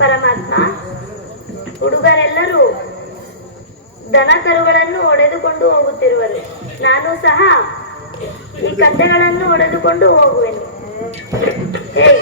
ಪರಮಾತ್ಮ, ಹುಡುಗರೆಲ್ಲರೂ ದನ ಕರುಗಳನ್ನು ಒಡೆದುಕೊಂಡು ಹೋಗುತ್ತಿರುವರು. ನಾನು ಸಹ ಈ ಕತ್ತೆಗಳನ್ನು ಒಡೆದುಕೊಂಡು ಹೋಗುವೆನು. ಹೇಯ್,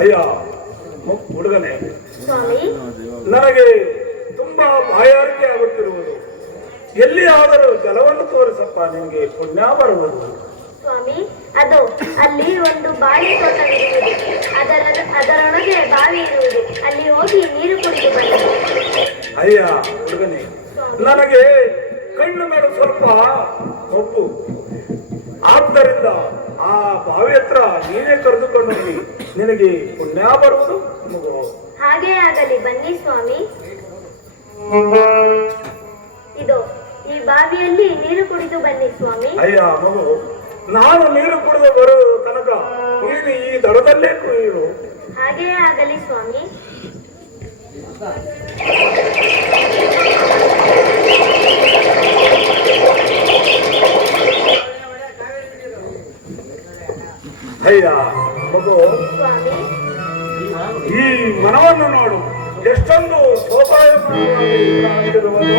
ಅಯ್ಯ ಹುಡುಗನೇ, ಸ್ವಾಮಿ, ನನಗೆ ತುಂಬಾ ಬಾಯಾರಿಕೆ ಆಗುತ್ತಿರುವುದು. ಎಲ್ಲಿಯಾದರೂ ಜಲವನ್ನು ತೋರಿಸಪ್ಪ, ನಿಮಗೆ ಪುಣ್ಯ ಬರುವುದು. ಸ್ವಾಮಿ, ಅದು ಅಲ್ಲಿ ಒಂದು ಬಾವಿ ತೋಟವಿರುವುದು. ಅದರೊಳಗೆ ಬಾವಿ ಇರುವುದು. ಅಲ್ಲಿ ಹೋಗಿ ನೀರು ಕುಡಿದು ಬನ್ನಿ. ಅಯ್ಯ ಹುಡುಗನೇ, ನನಗೆ ಕಣ್ಣು ಮೇಲೆ ಸ್ವಲ್ಪ ಒಪ್ಪು. ಆದ್ದರಿಂದ ಆ ಬಾವಿ ಹತ್ರ ನೀನೇ ಕರೆದುಕೊಂಡು ಹೋಗಿ, ನಿನಗೆ ಪುಣ್ಯ ಬರುವುದು. ಹಾಗೇ ಆಗಲಿ, ಬನ್ನಿ ಸ್ವಾಮಿ. ಇದು ಈ ಬಾವಿಯಲ್ಲಿ ನೀರು ಕುಡಿದು ಬನ್ನಿ ಸ್ವಾಮಿ. ಅಯ್ಯ ಮಗು, ನಾನು ನೀರು ಕುಡಿದು ಬರುವ ತನಕ ನೀನು ಈ ದಡದಲ್ಲೇ ಕುಡಿಯುವುದು. ಹಾಗೇ ಆಗಲಿ ಸ್ವಾಮಿ. ಅಯ್ಯ ಮಗು, ಸ್ವಾಮಿ, ಈ ಮನವನ್ನು ನೋಡು, ಎಷ್ಟೊಂದು ಶೋಭಾಯಮಾನವಾಗಿರುವುದು.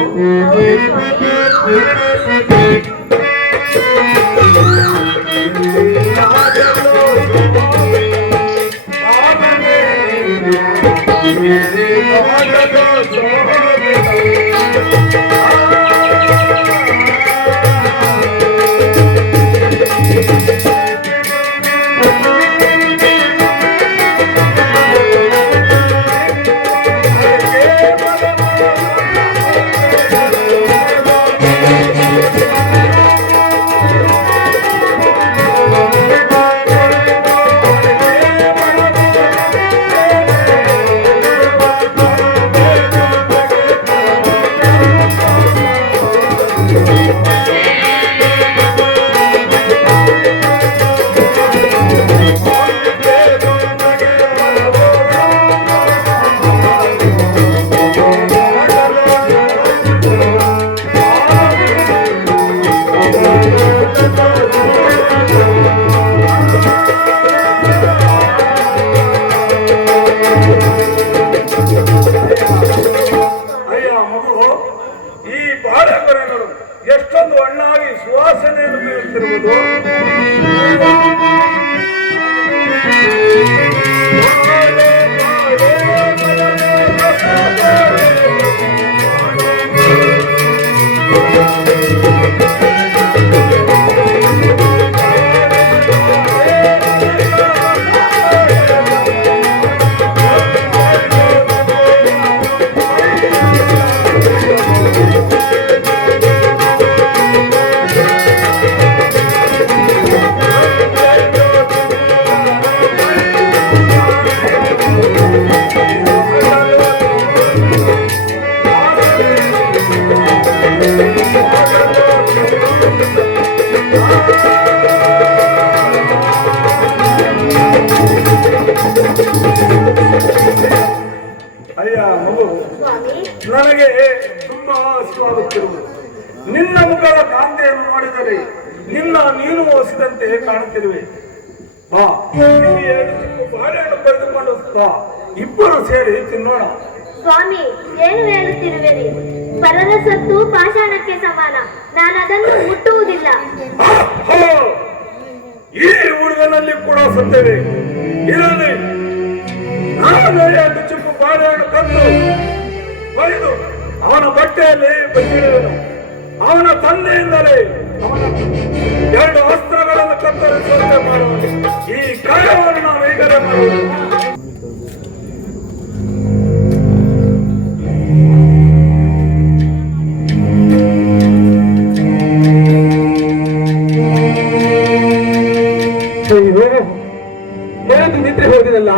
ಅಯ್ಯ ಮಗು, ಸ್ವಾಮಿ. ನನಗೆ ತುಂಬಾ ಹಸಿವಾಗುತ್ತಿರುವುದು. ನಿನ್ನ ಮುಖದ ಕಾಂತಿಯನ್ನು ನೋಡಿದರೆ ನೀನು ಹಸಿದಂತೆ ಕಾಣುತ್ತಿರುವೆ. ಬಾ, ಇಲ್ಲಿ 2 ಚಿಕ್ಕ ಬಾಳೆಹಣ್ಣು ಬರೆದುಕೊಂಡು ಬಾ, ಇಬ್ಬರು ಸೇರಿ ತಿನ್ನೋಣ. ಸ್ವಾಮಿ, ಏನು ಹೇಳುತ್ತಿರುವೆರಿ? ಪರರ ಸತ್ತು ಪಾಷಾಣಕ್ಕೆ ಸಮಾನ. ನಾನು ಅದನ್ನು ಮುಟ್ಟುವುದಿಲ್ಲ. ಈ ಹುಡುಗನಲ್ಲಿ ಕೂಡ ಸತ್ತೇವೆ. ಇರಲಿ, ನಾನು 2 ಚಿಕ್ಕ ಬಾಳೆಹಣ್ಣು ತಂದು ಬರೆದು ಅವನ ಬಟ್ಟೆಯಲ್ಲಿ ಬಚ್ಚಿಡುವೆನು. ಅವನ ತಂದೆಯಿಂದಲೇ ಅವನ 2 ವಸ್ತ್ರಗಳನ್ನು ಕತ್ತರಿಸುವಂತೆ ಮಾಡುವುದು. ಈ ಕಾರ್ಯವನ್ನು ನಾವು ಈಗಲೇ ಮಾಡುವುದು. ಅಯ್ಯೋ, ಏನು ನಿದ್ರೆ ಹೋದಿನಲ್ಲ.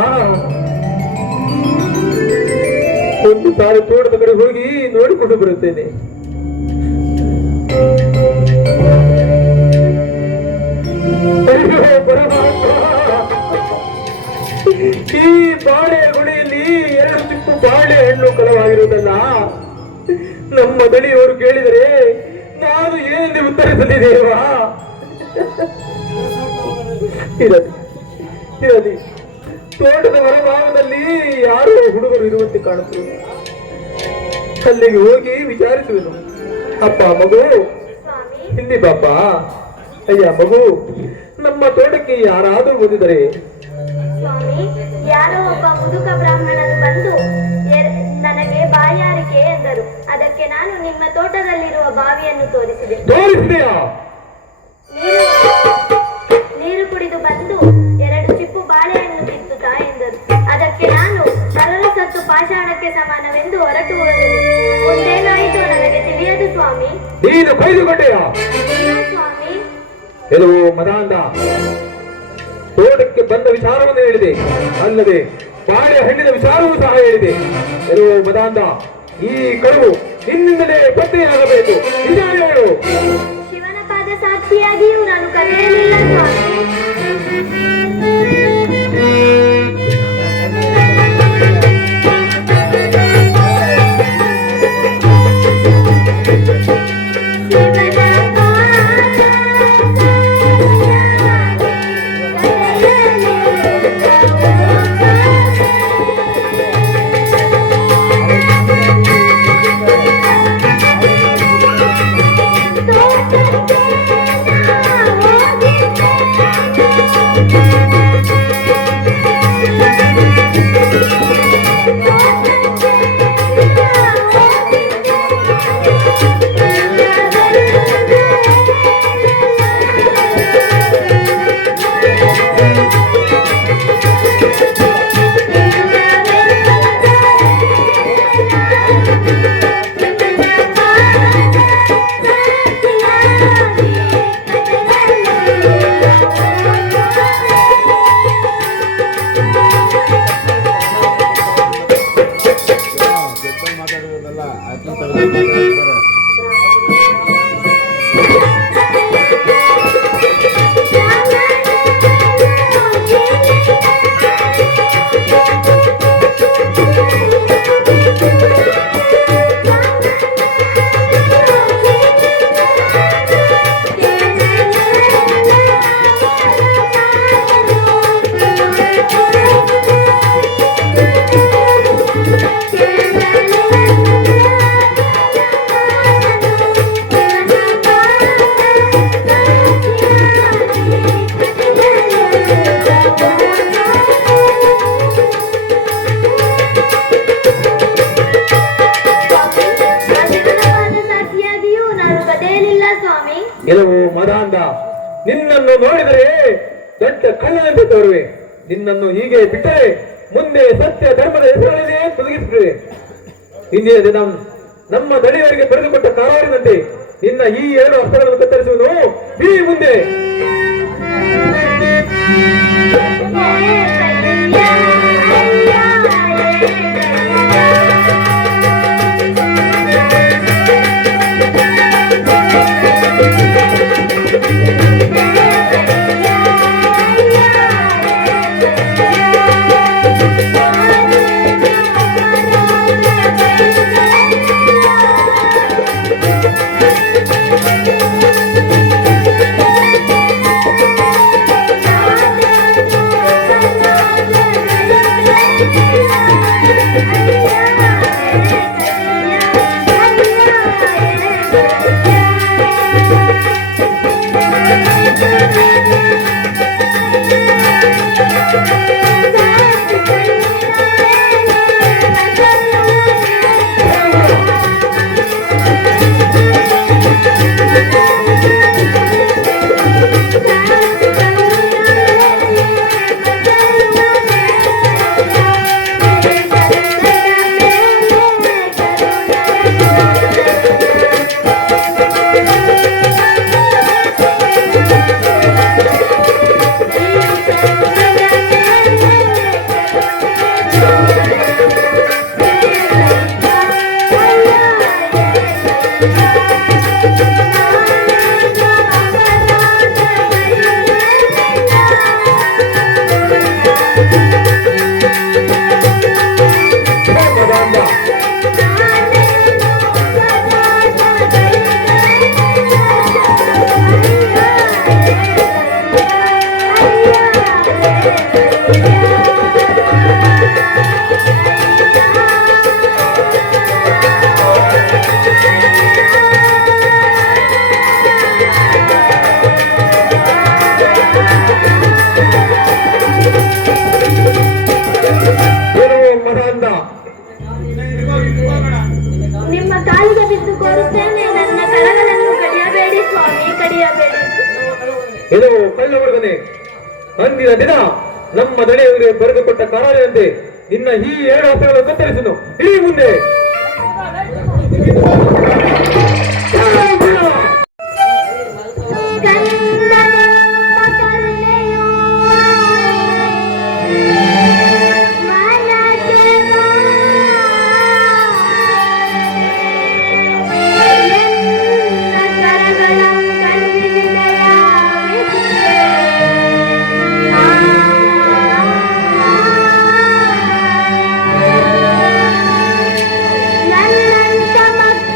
ಒಂದು ಸಾರಿ ತೋಟದ ಕಡೆ ಹೋಗಿ ನೋಡಿಕೊಂಡು ಬರುತ್ತೇನೆ. ಅಯ್ಯೋ ಪರಮಾತ್ಮ, ಈ ಬಾಳೆಯ ಗುಡಿಯಲ್ಲಿ 2 ಚಿಕ್ಕ ಬಾಳೆಹಣ್ಣು ಕಳವಾಗಿರುವುದಲ್ಲ. ನಮ್ಮ ದಣಿಯವರು ಕೇಳಿದರೆ ನಾನು ಏನೆಂದು ಉತ್ತರಿಸಲಿ ದೇವಾ? ಇರಲಿ ಇರಲಿ, ತೋಟದ ಹೊರಭಾಗದಲ್ಲಿ ಯಾರೋ ಹುಡುಗರು ಇರುವಂತೆ ಕಾಣುತ್ತದೆ. ಅಲ್ಲಿಗೆ ಹೋಗಿ ವಿಚಾರಿಸುವೆನು. ಅಪ್ಪ ಮಗು, ಸ್ವಾಮಿ, ಹಿಂದಿ ಪಾಪ. ಅಯ್ಯ ಮಗು, ನಮ್ಮ ತೋಟಕ್ಕೆ ಯಾರಾದರೂ ಬಂದಿದ್ದಾರೆ? ಸ್ವಾಮಿ, ಯಾರೋ ಒಬ್ಬ ಮುದುಕ ಬ್ರಾಹ್ಮಣನು ಬಂದು ನನಗೆ ಬಾಯಾರಿಕೆ ಎಂದರು. ಅದಕ್ಕೆ ನಾನು ನಿಮ್ಮ ತೋಟದಲ್ಲಿರುವ ಬಾವಿಯನ್ನು ತೋರಿಸಿದೆ. ತೋರಿಸಿದೆಯಾ? ನೀರು ಕುಡಿದು ಬಂದು 2 ಚಿಪ್ಪು ಬಾಳೆಹಣ್ಣು ಬಿತ್ತುತ್ತಾ ಎಂದರು. ಅದಕ್ಕೆ ನಾನು ಪರರ ಸತ್ತು ಪಾಷಾಣಕ್ಕೆ ಸಮಾನವೆಂದು ಹೊರಟು ಹೋದೆನು. ಮುಂದೇನಾಯಿತು ನನಗೆ ತಿಳಿಯದು ಸ್ವಾಮಿ. ನೀನು ಕೊಯ್ದುಕೊಂಡೆಯಾ? ಇಲ್ಲ ಸ್ವಾಮಿ. ಕೆಲವು ಮದಾಂಧ ತೋಟಕ್ಕೆ ಬಂದ ವಿಚಾರವನ್ನು ಹೇಳಿದೆ, ಅಲ್ಲದೆ ಬಾಳೆಹಣ್ಣಿನ ವಿಚಾರವೂ ಸಹ ಹೇಳಿದೆ. ಕೆಲವು ಮದಾಂಧ, ಈ ಕಳುವು ನಿನ್ನಿಂದಲೇ ಪತ್ತೆಯಾಗಬೇಕು. ನಿಜ ಹೇಳು. ಶಿವನ ಪಾದ ಸಾಕ್ಷಿಯಾಗಿಯೂ ನಾನು ಕರೆಯಲಿಲ್ಲ ಸ್ವಾಮಿ. ಕೆಲವು ಮದಾಂಧ ನಿನ್ನನ್ನು ನೋಡಿದರೆ ದೊಡ್ಡ ಕಳ್ಳನಂತೆ ತೋರುವೆ. ನಿನ್ನನ್ನು ಹೀಗೆ ಬಿಟ್ಟರೆ ಮುಂದೆ ಸತ್ಯ ಧರ್ಮದ ಹೆಸರನ್ನೇ ತೊಲಗಿಸುತ್ತದೆ. ಇಂದಿನ ದಿನ ನಮ್ಮ ದಣಿಯವರಿಗೆ ಬರೆದುಕೊಟ್ಟ ಕಾರಾರಿನಂತೆ ನಿನ್ನ ಈ 2 ಹಸ್ತಗಳನ್ನು ಕತ್ತರಿಸುವುದು ಈ ಮುಂದೆ. ನಿಮ್ಮ ಕಾಲಿಗೆ ಬಿದ್ದು ಕೋರುತ್ತೇನೆ, ನನ್ನ ಕರಗಳನ್ನು ಕಡಿಯಬೇಡಿ ಸ್ವಾಮಿ, ಕಡಿಯಬೇಡಿ. ಇದು ಕಳ್ಳ ಹುಡುಗನೆ, ಅಂದಿನ ದಿನ ನಮ್ಮ ದಣಿಯವರಿಗೆ ಬರೆದುಕೊಟ್ಟ ಕಾರಣದಂತೆ ನಿನ್ನ ಈ 7 ಹಸ್ತಗಳನ್ನು ಕತ್ತರಿಸುನು. ಇಡೀ ಮುಂದೆ ನನ್ನಂತ ಮಕ್ಕಳ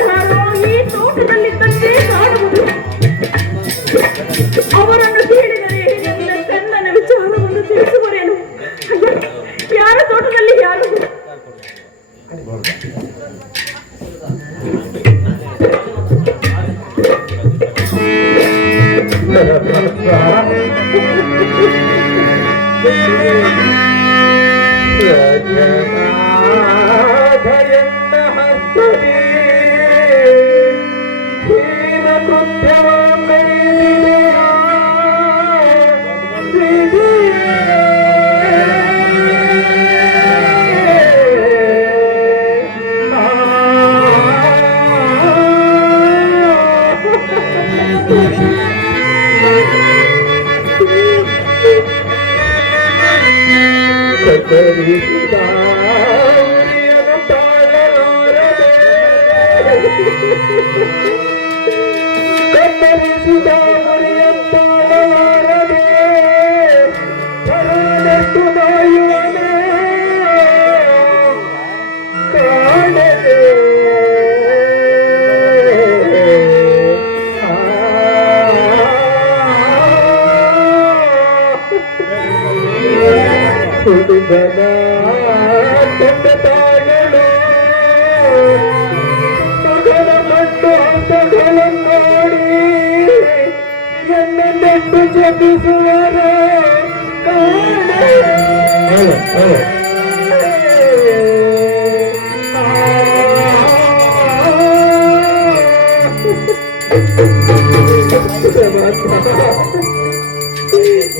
ಯಾರೋ ಈ ತೋಟದಲ್ಲಿದ್ದಂತೆ ಕಾಣುವುದು. ಅವರನ್ನು ಕೇಳಿದರೆ ನನ್ನ ಕಣ್ಣನ ವಿಚಾರವನ್ನು ತಿಳಿಸುವರೇನು? ಯಾರ ತೋಟದಲ್ಲಿ ಯಾರು?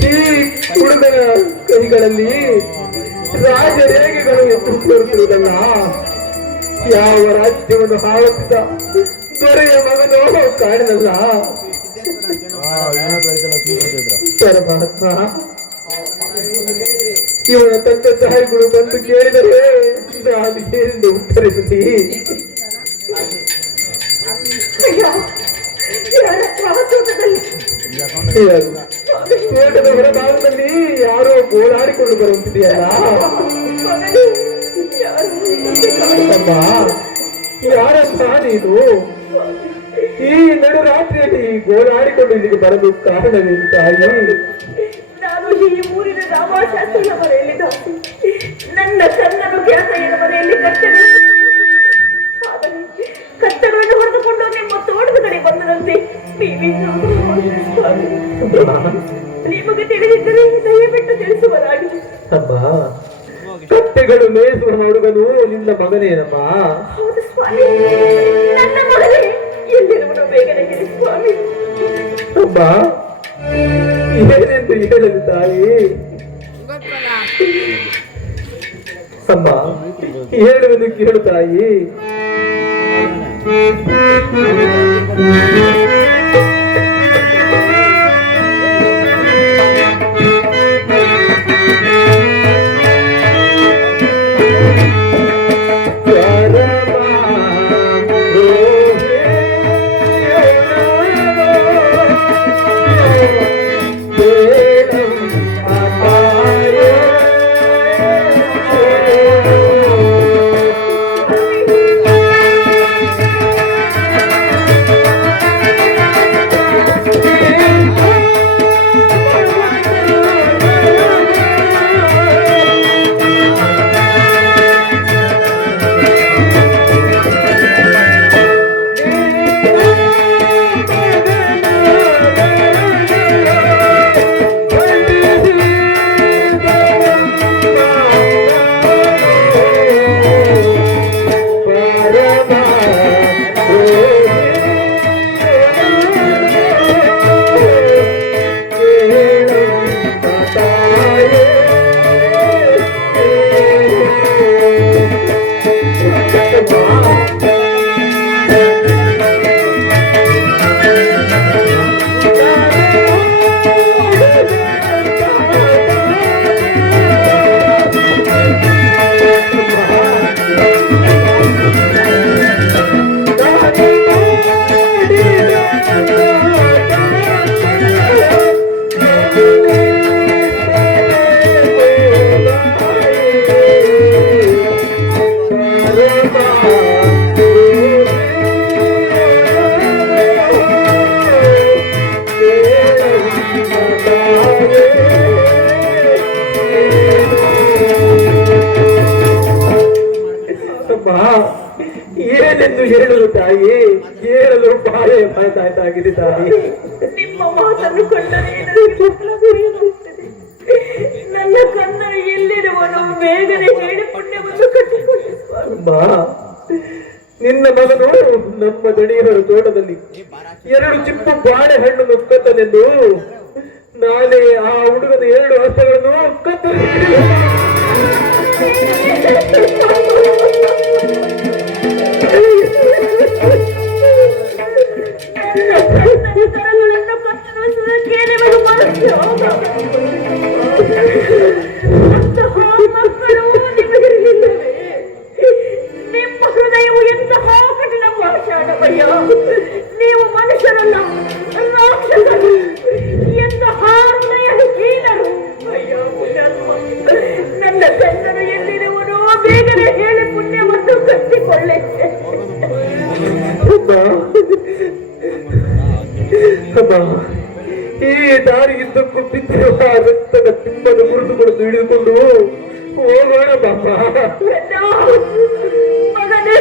ಈ ಹುಡುಗನ ಕೈಗಳಲ್ಲಿ ರಾಜರೇಗೆಗಳು ಎಂದು ತೋರುತ್ತಿರುವುದಲ್ಲ. ಯಾವ ರಾಜ್ಯವನ್ನು ಆವತ್ತಿದ ದೊರೆಯ ಮಗನೋ ಕಾಣಲ್ಲ. ಪರಮಾತ್ಮ, ಇವನ ತಂದೆ ತಾಯಿಗಳು ಬಂದು ಕೇಳಿದರೆ ನಾನು ಏನೆಂದು ಉತ್ತರಿಸುತ್ತಿ? ತೋಟದ ಹೊರಭಾಗದಲ್ಲಿ ಯಾರೋ ಗೋಳಾಡಿಕೊಂಡು ಬರುತ್ತಿದೆಯಲ್ಲ. ಅಮ್ಮ, ಯಾರಂತ ನೀನು? ಈ ನಡುರಾತ್ರಿಯಲ್ಲಿ ಗೋಳಾಡಿಕೊಂಡು ಇಲ್ಲಿಗೆ ಬರಲು ಕಾರಣವೇನು ತಾಯಿ? ನಾನು ಈ ಊರಿನ ರಾಮಶಾಸ್ತ್ರಿಯ ಮನೆಯಲ್ಲಿ ದಾಸಿ, ನನ್ನ ಕಣ್ಣನು ಖ್ಯಾತೆಯ ಮನೆಯಲ್ಲಿ ಕಟ್ಟಡವನ್ನು ಹೊಡೆದುಕೊಂಡು ನಿಮ್ಮ ತೋಟದ ಕಡೆ ಬಂದದಂತೆ ನಿಮಗೆ ತಿಳಿದಿದ್ದರೆ ದಯವಿಟ್ಟು ತಿಳಿಸುವರಾಗಿದೆ. ಅಮ್ಮ, ಕತ್ತೆಗಳು ಮೇಯಿಸುವ ಹುಡುಗನು ನಿನ್ನ ಮಗನೇನಮ್ಮ? ಹೌದು ಸ್ವಾಮಿ, ನನ್ನ ಮಗನೇ. ಎಲ್ಲಿರುವನು ಬೇಗನೆ ಹೇಳಿ ಸ್ವಾಮಿ. ಅಮ್ಮ, ಏನೆಂದು ಹೇಳಲು ತಾಯಿ? ಅಮ್ಮ, ಹೇಳುವುದು ಕೇಳು ತಾಯಿ. ಏನೆಂದು ಹೇಳುವುದು ತಾಯಿ, ಏರಲು ಬಾಳೆ ಮಾತಾಗಿದೆ ತಾಯಿ. ನಿಮ್ಮ ಮಾತನ್ನು ಕೊಂಡರೆ ನನಗೆ ಬಹಳ ಬೇರೆಯಾಗುತ್ತದೆ. ನನ್ನ ಕನ್ನಡ ಎಲ್ಲಿರುವನು ಬೇಗನೆ ಹೇಳಿ ಪುಣ್ಯವನ್ನು ಕಟ್ಟಿಕೊಳ್ಳಿ ಸ್ವಾಮಿ. ಅಮ್ಮ, ನಿನ್ನ ಮಗನು ನಮ್ಮ ದಣಿಯರ ತೋಟದಲ್ಲಿ 2 ಚಿಪ್ಪು ಬಾಳೆಹಣ್ಣು ನುಕ್ಕತ್ತನೆಂದು ನಾನೇ ಆ ಹುಡುಗನ 2 ಹಸ್ತಗಳನ್ನು ಕತ್ತರಿಸಿ ನಿಮ್ಮ ಹೃದಯವು ಎಂತಹ ಕಠಿಣ ಪಾಷಾಣವಯ್ಯ. ನೀವು ಮನುಷ್ಯರಲ್ಲ, ರಾಕ್ಷಸರು. ಎಂತಹ ಹೃದಯ ಹೀನರು. ಅಯ್ಯೋ ಪುಣ್ಯಾತ್ಮ, ನನ್ನ ಕನ್ನಡ ಎಲ್ಲಿರುವನೋ ಬೇಗನೆ ಹೇಳಿ ಪುಣ್ಯವನ್ನು ಕಟ್ಟಿಕೊಳ್ಳೆ. ಈ ದಾರಿಯುದ್ದಕ್ಕೂ ಬಿದ್ದಿರುವ ರಕ್ತದ ತಿಮ್ಮನ್ನು ಮುರಿದುಕೊಂಡು ಹಿಡಿದುಕೊಂಡು ಹೋಗೋಣ ಬಾಪ. ಮಗನೇ,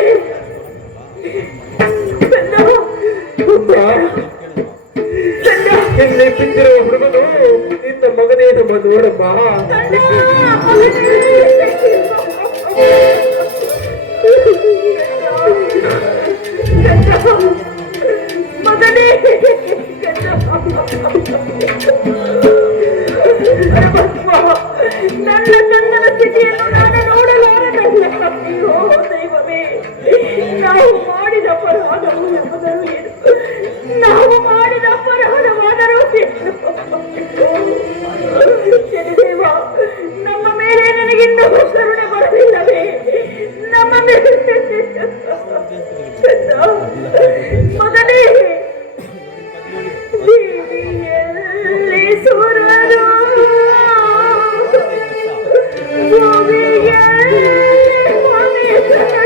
ಇಲ್ಲಿ ಬಿದ್ದಿರುವ ಹುಡುಗನು ನಿನ್ನ ಮಗನೇ ನಮ್ಮ ನೋಡಮ್ಮ. ಮಗನೇ, ನನ್ನ ಕನ್ನಡ ಸ್ಥಿತಿಯನ್ನು ನಾನು ನೋಡಲಾರದಲ್ಲ. ಅಯ್ಯೋ ದೈವವೇ, ನಾವು ಮಾಡಿದ ಅಪರಾಧವು ಎಂಬುದನ್ನು ಏನು? ನಾವು ಮಾಡಿದ ಅಪರಾಧವಾದರೂ ಏನು? ಶನಿದೇವ, ನಮ್ಮ ಮೇಲೆ ನನಗಿನ್ನೂ ಕರುಣೆ ಬರಲಿಲ್ಲವೇ? ನಮ್ಮ ಮೇಲೆ ಮಗನೇ, ಬೀದಿಯಲ್ಲಿ ಸುರರು, ಭೂಮಿಯಲ್ಲಿ ಮನುಷ್ಯರು,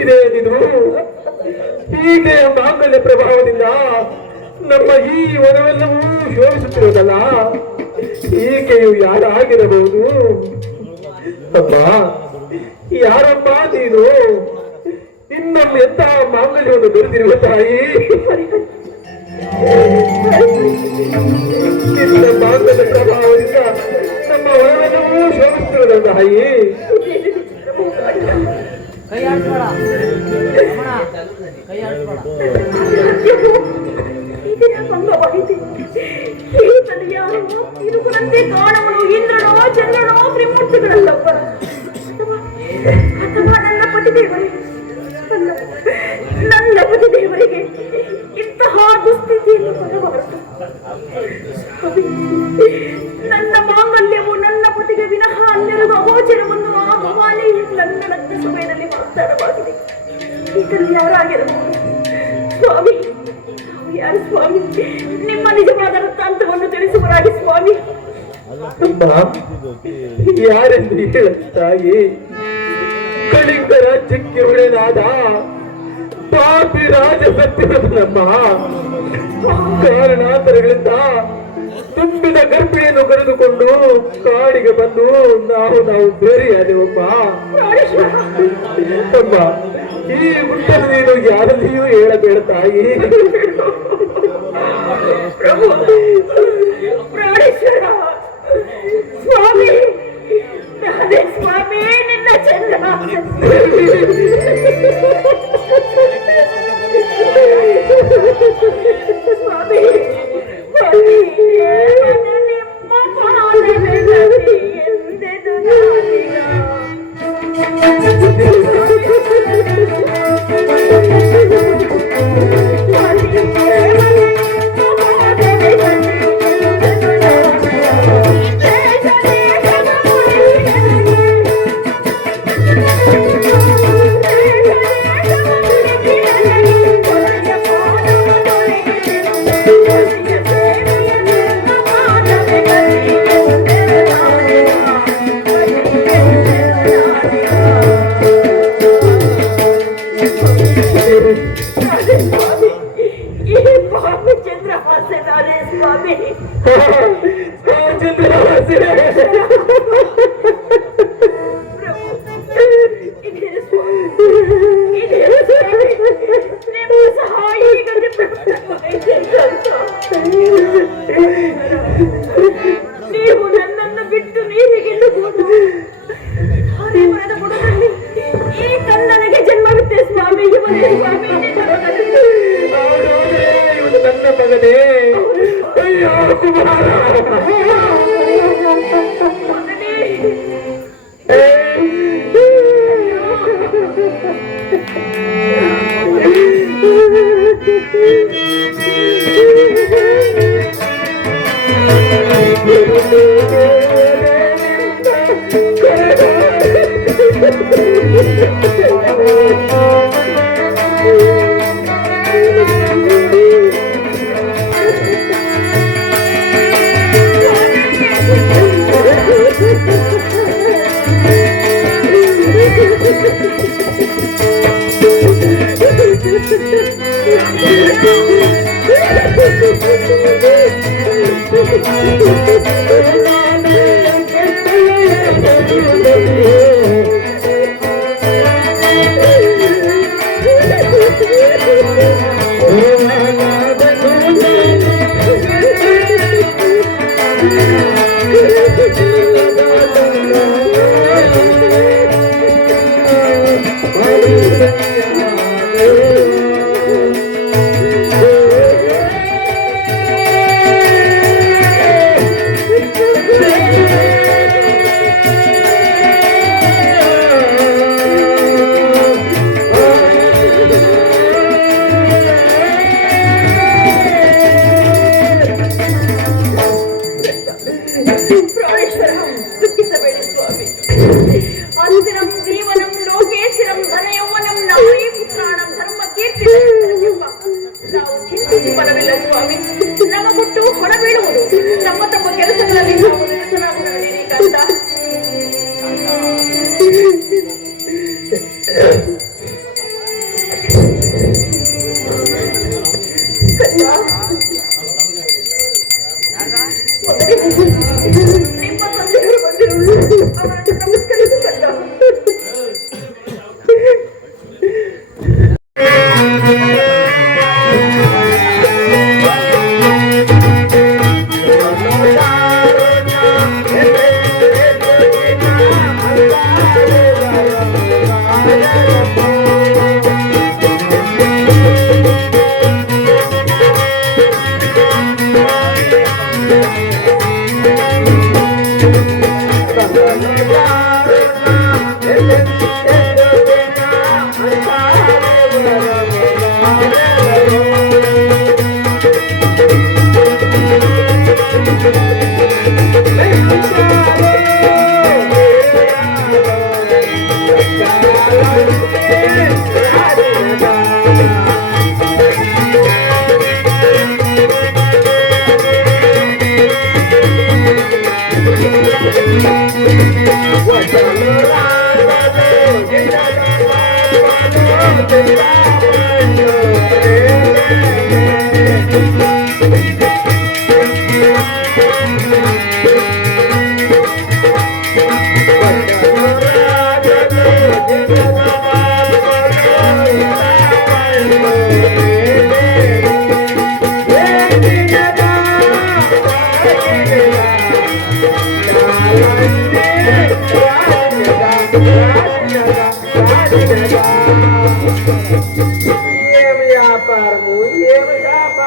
ಇದೇನಿದು? ಹೀಗೆ ಮಾಂಗಲ್ಯ ಪ್ರಭಾವದಿಂದ ನಮ್ಮ ಈ ವನವೆಲ್ಲವೂ ಶೋಭಿಸುತ್ತಿರುವುದಲ್ಲ, ಈಕೆಯು ಯಾರಾಗಿರಬಹುದು? ಅಮ್ಮ, ಯಾರಮ್ಮ ನೀನು? ಇನ್ನೊಮ್ಮೆ ಎಂತಹ ಮಾಂಗಲ್ಯವನ್ನು ದೊರೆತಿರುವ ತಾಯಿ? ನಿನ್ನ ಮಾಂಗಲ್ಯ ಪ್ರಭಾವದಿಂದ ನಮ್ಮ ವನವೆಲ್ಲವೂ ಶೋಭಿಸುತ್ತಿರುವುದಲ್ಲ ತಾಯಿ. ಇದರ ಭಂಗವಾಯಿತು. ಈತನು ಯಾರೋ ತಿರುಗುವಂತೆ ಕಾಣವನು ಇಂದ್ರನೋ ಚಂದ್ರನೋ ತ್ರಿಮೂರ್ತಿಗಳಲ್ಲಪ್ಪ. ಅಥವಾ ನನ್ನ ಪತಿದೇವರೇ, ನನ್ನ ಪತಿದೇವರಿಗೆ ಇಂತಹ ದುಸ್ಥಿತಿಯನ್ನು ಬರಬಾರದು. ನನ್ನ ಮಾಂಗಲ್ಯವು ನನ್ನ ಪತಿಗೆ ವಿನಃ ಅನ್ಯರಿಗೂ ಅಗೋಚರವನ್ನು ಆ ಭವಾನಿ ನನ್ನ ಲಗ್ನ ಸಮಯದಲ್ಲಿ ಮಾತಾಡವಾಗಿದೆ. ಈತನು ಯಾರಾಗಿರಬಹುದು? ಸ್ವಾಮಿ, ಯಾರು ಸ್ವಾಮಿ? ನಿಮ್ಮ ನಿಜವಾದ ವೃತ್ತಾಂತವನ್ನು ತಿಳಿಸುವರಾಗಿ ಸ್ವಾಮಿ. ಯಾರೆಂದು ಹೇಳ ತಾಯಿ? ಕಳಿಂಗ ರಾಜ್ಯಕ್ಕೆ ಒಡೆಯನಾದ ಪಾಪಿ ರಾಜ ಸತ್ಯವ್ರತನಮ್ಮ. ಕಾರಣಾಂತರಗಳಿಂದ ತುಂಬಿದ ಗರ್ಭಿಣಿಯನ್ನು ಕರೆದುಕೊಂಡು ಕಾಡಿಗೆ ಬಂದು ನಾವು ಬೇರೆಯಾದೆವಮ್ಮ. ಅಮ್ಮ, ಈ ಗುಟ್ಟನ್ನು ನೀನು ಯಾರಲ್ಲಿಯೂ ಹೇಳಬೇಡ ತಾಯಿ. ಪ್ರಭು ಪ್ರಾಣೇಶ್ವರ ಸ್ವಾಮಿ, ನಾನೇ ಸ್ವಾಮಿ ನಿನ್ನ ಚಂದ್ರ. ಸ್ವಾಮಿ ನಿಮ್ಮ ಪಾದವೇ ಗತಿ ಎಂದೆದು ನಾನೀಗ. ಈ ಪಾಪಿ ಚಂದ್ರಹಾಸೆ ನಾನೇ ಸ್ವಾಮಿ. ಪ್ರಭು ಇದೇ ಸ್ವಾಮಿ, ಇದೇ ಸ್ವಾಮಿ ನಿಮ್ಮ ಸಹಾಯ ಈಗ ನೀವು ನನ್ನನ್ನು ಬಿಟ್ಟು ನೀರಿಗೆಂದು ಹೋದ ಮರದ ಬುಡದಲ್ಲಿ ಈ ಕನ್ನನಿಗೆ ಜನ್ಮವಿತ್ತೆ ಸ್ವಾಮಿ. ಇವನೇ ಸ್ವಾಮಿ ಇವನು ನನ್ನ ಮಗನೇ. ಅಯ್ಯೋ ಕುಮಾರ,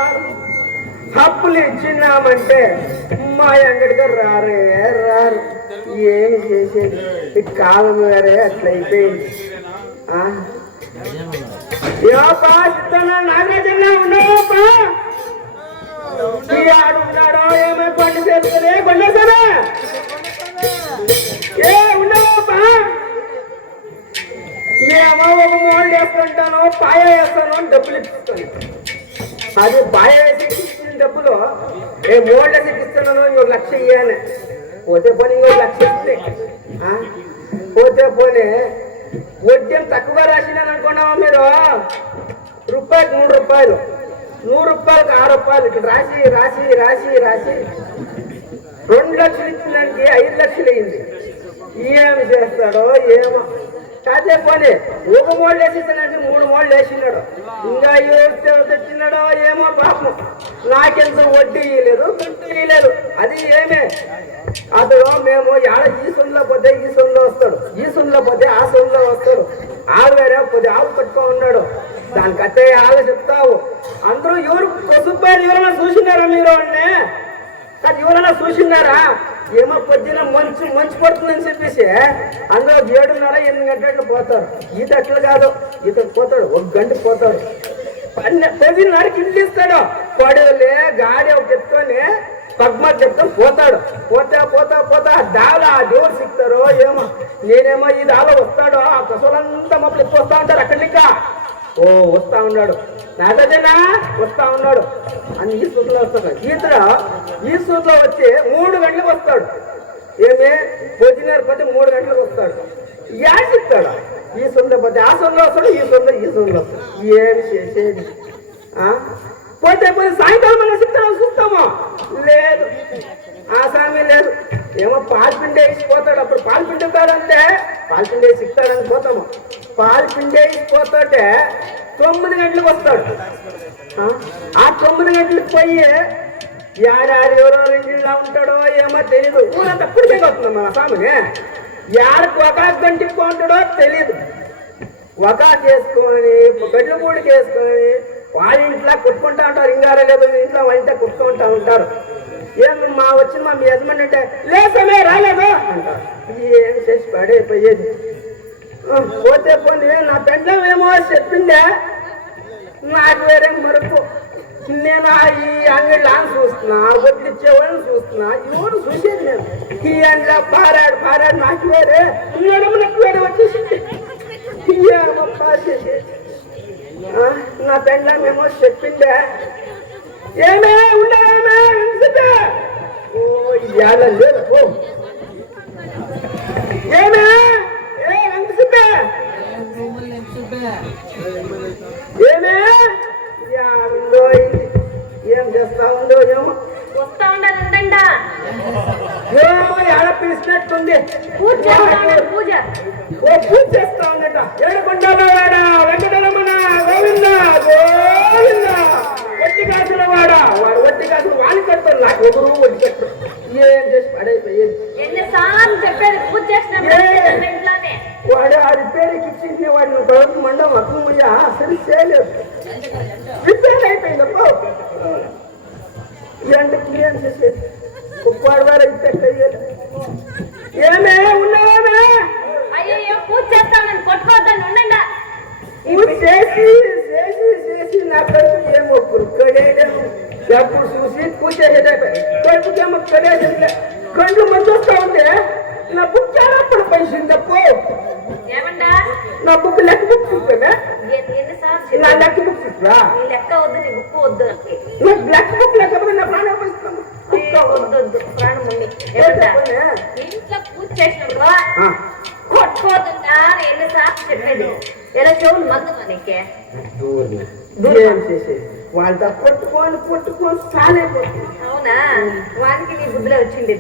రారు. అప్పులు ఇచ్చినామంటే మా అంగడిగా రారే రారు. ఏం చేసేది, ఈ కాలం వేరే అట్లా అయిపోయింది. నాగరాజన్న ఉన్నావా? ఆడున్నాడో ఏమో పండు చేరుకునే కొండేసారా? ఏ ఉన్నావా? ఏమో ఒక మోళ్ళు వేసుకుంటాను, పాయ వేస్తాను అని డబ్బులు ఇప్పిస్తాను. అది పాయ వేసి ఇచ్చిన డబ్బులు మోళ్ళు వేసి ఇస్తున్నాను, ఇంకొక 1,00,000 ఇయ్యాను. పోతే పోనీ ఇంకొక 1,00,000 ఇస్తే పోతే పోనీ వడ్డీ తక్కువ రాసినాను అనుకున్నావా మీరు? రూపాయికి 3 రూపాయలు, 100 రూపాయలకు 6 రూపాయలు ఇక్కడ రాసి రాసి రాసి రాసి 2 లక్షలు ఇచ్చినానికి 5 లక్షలు అయింది. ఏమి చేస్తాడో ఏమో. కాదే పోనీ ఒక మోళ్ళు వేసేసానంటే 3 మోళ్ళు వేసినాడు. ఇంకా తెచ్చినాడో ఏమో పాపం. నాకెంత వడ్డీ ఇయ్యలేదు, దుడ్డు ఇయ్యలేదు. అది ఏమే అతడు మేము ఆడ ఈ సొందులో పోతే ఈ సొందులో వస్తాడు, ఈ సొందులో పోతే ఆ సొందులో వస్తాడు. ఆవు వేరే పోతే ఆవు పట్టుకో ఉన్నాడు. దానికి అత్తే ఆవు చెప్తావు. అందరూ ఎవరు పసుపాయలు ఎవరైనా చూసినారా మీరు? అన్నే అది ఎవరైనా చూసినారా? ఏమో పొద్దున మంచి పడుతుందని చెప్పేసి అందరూ 7:30 8 గంటలకు పోతారు. ఈత అట్లా కాదు, ఈతకు పోతాడు 1 గంట పోతాడు. 10:30కి ఇంటికి ఇస్తాడు. పడవలే గాడి ఒక ఎత్తుకొని పగ్మా చెప్తాం పోతాడు. పోతా పోతా పోతా దాల ఆ దేవుడు సిక్తారో ఏమో. నేనేమో ఈ దాలో వస్తాడో ఆ కసోలంతా మమ్మల్ని ఎత్తు వస్తా ఉంటారు. అక్కడికా వస్తా ఉన్నాడు, నాదనా వస్తా ఉన్నాడు అని ఈ సూట్లో వస్తాడు. ఈ సూట్లో వచ్చి 3 గంటలకు వస్తాడు. ఏమే పొద్దున్నర పోతే 3 గంటలకు వస్తాడు. యాసిస్తాడు. ఈ సొంత పోతే ఆ సొంత వస్తాడు, ఈ సొంత వస్తాడు. ఏం చేసేది? పోతే పోతే సాయంకాలం మనం సిక్తాడు చూస్తాము. లేదు, ఆ స్వామి లేదు. ఏమో పాలపిండి వేసిపోతాడు. అప్పుడు పాలపిండి ఇస్తాడంటే పాలపిండి వేసి ఇస్తాడని పోతాము. పాలపిండి వేసిపోతాడే 9 గంటలకు వస్తాడు. ఆ 9 గంటలకు పోయి ఏడాది ఎవరో రెండిలా ఉంటాడో ఏమో తెలీదు. ఊరంతా పుడికే వస్తుంది మన స్వామిని. ఏడకు 1 గంటకు ఉంటాడో తెలీదు. వకాకు వేసుకొని గడ్లు పూడికి వేసుకొని వాళ్ళ ఇంట్లో కొట్టుకుంటా ఉంటారు. ఇంగారే లేదు ఇంట్లో వంట కొట్టుకుంటా ఉంటారు. ఏం మా మీ యజమాని అంటే లేసమే రాలేదు అంటారు. ఏం చేసి పడైపోయేది. పోతే పోనీ నా పెండ్లం ఏమో చెప్పిందే, నాకు వేరే మరుపు. నేను ఈ అంగడిలో చూస్తున్నా, వడ్డిచ్చేవాళ్ళని చూస్తున్నా, ఎవరు చూసేది నేను. ఈ అంగడిలో పారాడు నాకు వేరే నాకు వేరే వచ్చేసింది. ఏమో పాసేది. నా పెండ్లం ఏమో చెప్పిందే, ఏమే ఉండేమే ఇవాళ లేదు. ఏమే ఏమే ఏం చేస్తా ఉందో ఏమో. వస్తా ఉండాలి ఉండండా. ఏమో ఎడ పిలిచినట్టుంది. పూజ పూజ పూజ చేస్తా ఉందట. ఏడుకొండల వాడ వెంకటరమణ గోవింద గోవింద. వడ్డీ కాసుల వాడ వాడు వడ్డీ కాసులు వాణి కడతారు. నాకు ఒకరు వడ్డీ కట్టరు. ఏం చేసి పడైపోయేది. ఎన్నిసార్లు చెప్పేది పూజ చేసిన ఇంట్లోనే. వాడు ఆ రిపేర్కి ఇచ్చింది. వాడిని ప్రభుత్వ మండలం అక్కుమయ్యా అసలు చేయలేదు. రిపేర్ అయిపోయిందప్ప. ఎంతకి ఏం చేసేది? కుప్పాడు వారు అయితే ఏమే ఉన్నావేమే? అయ్యో పూజ చేస్తానని కొట్టుకోవద్దని ఉండండా. పూజ చేసి చేసి చేసి నా కడుపు ఏమో కడేయలేము. ఎప్పుడు చూసి పూజ చేసేటప్పుడు కడుపుకేమో కడేసింది. కండ్లు మంది వస్తా ఉంటే నా బుక్ చాలా పైసింది తప్పు. ఏమండా నా బుక్ లెక్క బుక్ చూసామే. ఎన్నిసార్లు నా లెక్క బుక్ చూసా. నీ లెక్క వద్దు, నీ బుక్ వద్దు. నాకు లెక్క బుక్ లేకపోతే నా ప్రాణం వస్తాను. వద్దు ప్రాణం ఉంది. ఇంట్లో పూజ చేసినప్పుడు కొట్టుకోతుందా ఎన్నిసార్లు చెప్పేది. ఎలా చెవులు మందు మనకే ఏం చేసేది? వాళ్ళతో కొట్టుకొని సాలైపోతుంది. అవునా? వానికి నీ బుద్ధిలో వచ్చింది.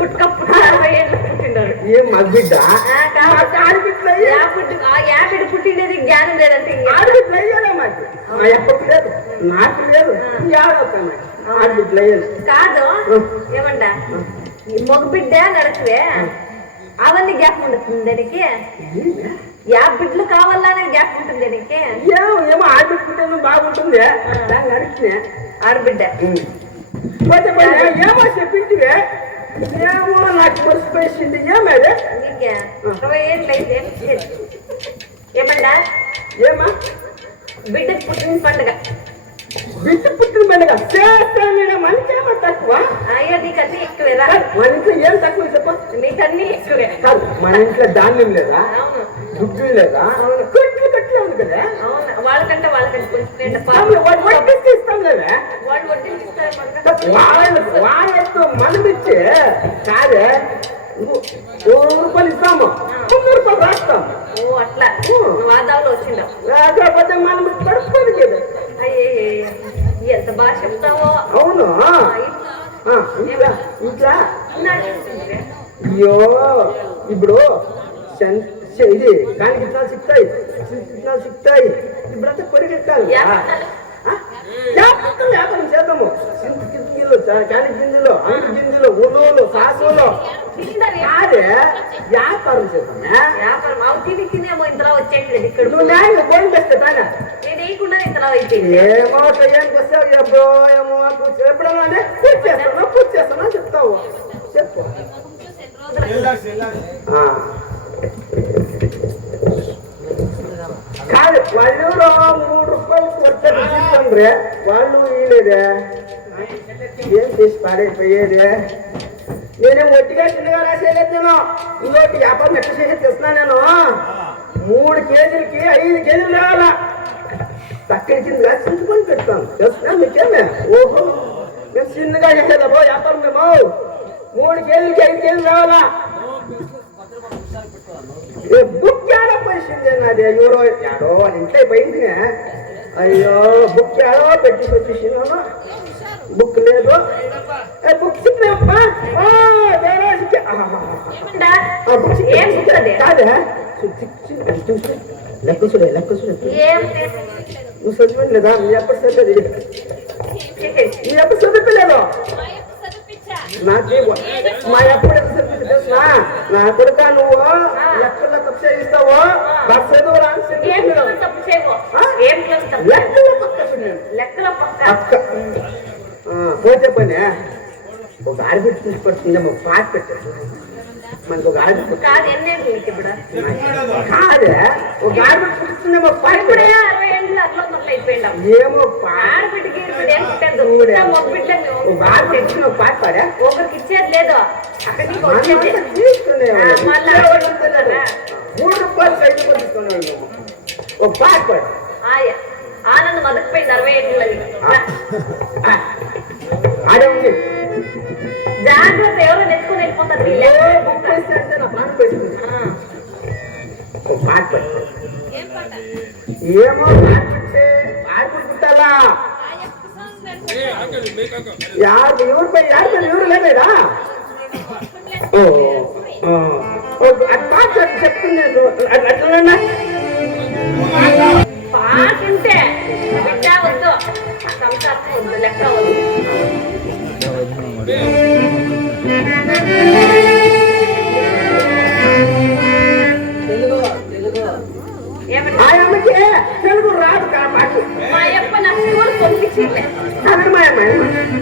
పుట్టుక 60 ఏళ్ళు పుట్టిండాడు. ఏం మగ్గిడ్డ యాపిడి పుట్టిండేది జ్ఞానం లేదంటే ఆడబిడ్డ అయ్యాలా? మాకు మా ఎప్పటి లేదు, నాకు లేదు. ఆడవుతాను ఆడబిడ్డ అయ్యాలి కాదు. ఏమంటా మగబిడ్డ నడకవే అవన్నీ గ్యాప్ ఉంటుంది దానికి. 50 బిడ్డలు కావాలనే గ్యాప్ ఉంటుంది దానికి. ఏమో ఆడబిడ్డ ఆడిస్తుంటే బాగుంటుంది దాన్ని అడిగితే ఆడబిడ్డ పోతే పోయినా ఏమో చెప్పింటివే ఏమో నాకు మురిసిపోయింది ఏమేదే నీకే 20 ఏళ్ళు అయితే ఏమన్నా ఏమా బిడ్డకి పుట్టిన పండుగ బిడ్డ పుట్టిన పండుగ చేస్తాను మనకేమో తక్కువ అయ్యో నీకు అన్ని ఎక్కువేరా మన ఇంట్లో ఏం తక్కువ చెప్ప నీకు అన్ని ఎక్కువే కాదు మన ఇంట్లో ధాన్యం లేదా అవును దుడ్డు లేదా కట్లే ఉంది కదా అవును వాళ్ళకంటే కొంచెం వడ్డిస్తే ఇస్తాం లేదా వాళ్ళు వడ్డించిస్తారు మనకు వాళ్ళతో మనం ఇచ్చే కాదే ₹100 ఇస్తాము ₹9 రాస్తాం ఓ అట్లా నువ్వు ఆదావులో వచ్చిండావు లేకపోతే మనం పడుతుంది కదా అయ్యే ఎంత బాగా చెప్తావో అవును ఇంట్లో ఇంట్లో అయ్యో ఇప్పుడు ఇది కానీ గిట్టాలు సిక్తాయి సిక్తాయి ఇప్పుడంతా పరిగెత్తాలి వ్యాపారం చేద్దాము గింజలు కానీ గింజలు అంటు గింజలు ఉలువలు సాసులు అదే వ్యాపారం చేద్దామే వ్యాపారం అవి తిని తినేమో ఇంతలా వచ్చేది ఇక్కడ నువ్వు న్యాయంగా ఫోన్ చేస్తే తానే నేను వేయకుండా ఇంతలా అయిపోయింది ఏమో టయానికి వస్తావు ఎప్పుడో ఏమో ఎప్పుడన్నా పూజ చేస్తానా చెప్తావు చెప్పు కాదు వాళ్ళు ₹3 వర్తండ్రే వాళ్ళు వీలేదే ఏం చేసి పాడైపోయేదే నేనేం ఒట్టిగా చిన్నగా రాసేయలేదు నేను ఇంకోటి వ్యాపారం ఎట్లా చేసి తెస్తున్నా నేను 3 కేజీలకి 5 కేజీలు రావాలా తక్కడి కింద చించుకొని పెడతాను తెస్తున్నా మీకేమే ఓహో మేము చిన్నగా చేసేదా వ్యాపారం మేము 3 కేజీలకి 5 కేజీలు రావాలా బుక్ యాడో పోయింది నాది ఎవరో యాడో అని ఇంట్లో పోయింది అయ్యో బుక్ యాడో పెట్టి వచ్చేసినాను బుక్ లేదు బుక్ సిక్కినాప్పా కాదే లెక్క చూడే నువ్వు చదివండి లేదా మీ ఎప్పుడు చదివేది నీ ఎప్పుడు చదువుకోలేదు నాకు మా ఎప్పుడు ఎంత చదివి తెలుసునా నా కొడుక నువ్వు లెక్కల్లో తప్పు చేయిస్తావో నాకు చదువు అక్క పోతే పని ఒక ఆడబిడ్డ తీసుకొచ్చింది ఒక పాట పెట్టారు మనకు ఒక ఆడబిడ్డ కాదే ఒక ఆడబిడ్డ తీసుకొచ్చింది ఒక పాట ఏమో ఆడబిడ్డ ఒక పాట పాడా ఒకరికి ఇచ్చేది లేదు తీసుకునే ₹3 తీసుకున్నాడు ఒక పాట పాడు ఆనంద్ మొదటిపోయింది 60 ఏళ్ళని ఆడే ఉంది జాగ్రత్త ఎవరో నెత్తుకొని వెళ్ళిపోతారు అంటే నా పాట పెట్టుకుంది ఒక పాట పెట్టు ఏమో పాట పెట్టే ఆడపిల్ల పుట్టాలా ఎవరు లేదేడా పాట చెప్తుంది అట్లా పాటింటే బిడ్డ వద్దు సంసారం వద్దు లెక్క వద్దు ఆయనకి తెలుగు రాదు పాట మా అప్ప నా స్కూల్ పంపించింది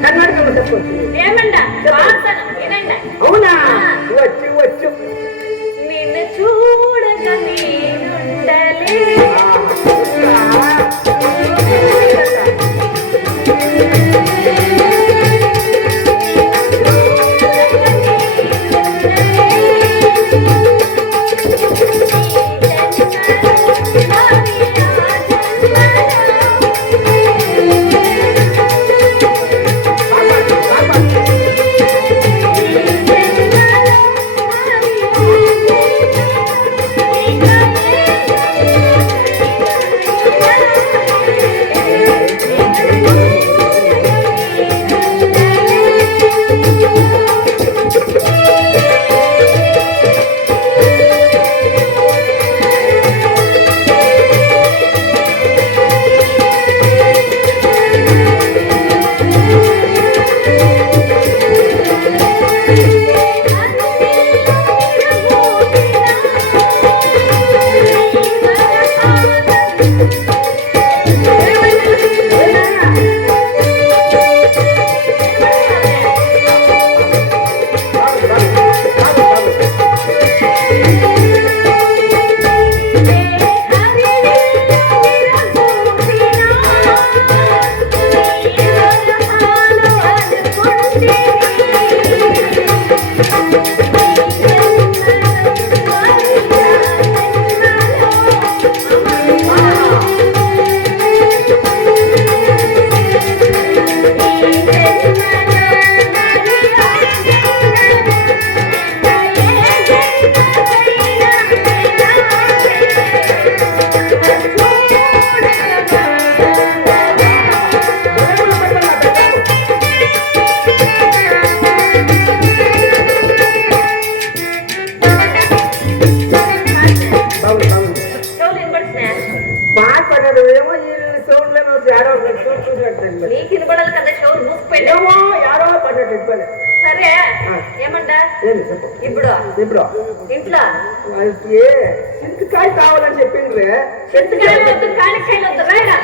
కర్ణాటకలో చెప్పొచ్చు ఏమండా వినండి అవునా వచ్చు నిన్ను చూడగా నేనుండలే యారో చూసినట్టు నీకు వినపడాలి కదా షోర్ మూసిపోయింది ఏమో యారో పడ్డట్టు ఇబ్బంది. సరే ఏమంట ఏమి చెప్పు ఇప్పుడు ఇప్పుడు ఇంట్లో వాళ్ళకి చింతకాయ కావాలని చెప్పిండ్రే. చెట్టుకాయలు వద్దు కాలికాయలు వద్దు రాయరా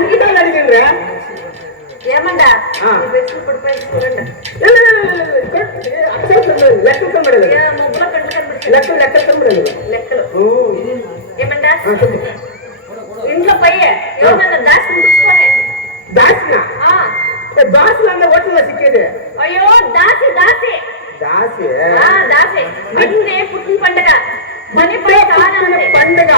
చింతకాయలు అడిగిండ్రే. ఏమంట ఆ. పడిపోయి చూడండి లెక్కలు కనబడలేదు. ముగ్గుల కంట కనిపిస్తుంది లెక్కలు కనబడలేదు. లెక్కలు ఏమంట ఇంట్లో పోయి ఏమన్నా దాచి పుచ్చుకొని దాసిన దాసులు అన్న ఓట్లలో సిక్కేది. అయ్యో దాసి దాసి దాసి దాసి నిన్నే పుట్టిన పండగ మనీ పై చాలా ఉంది. పండుగ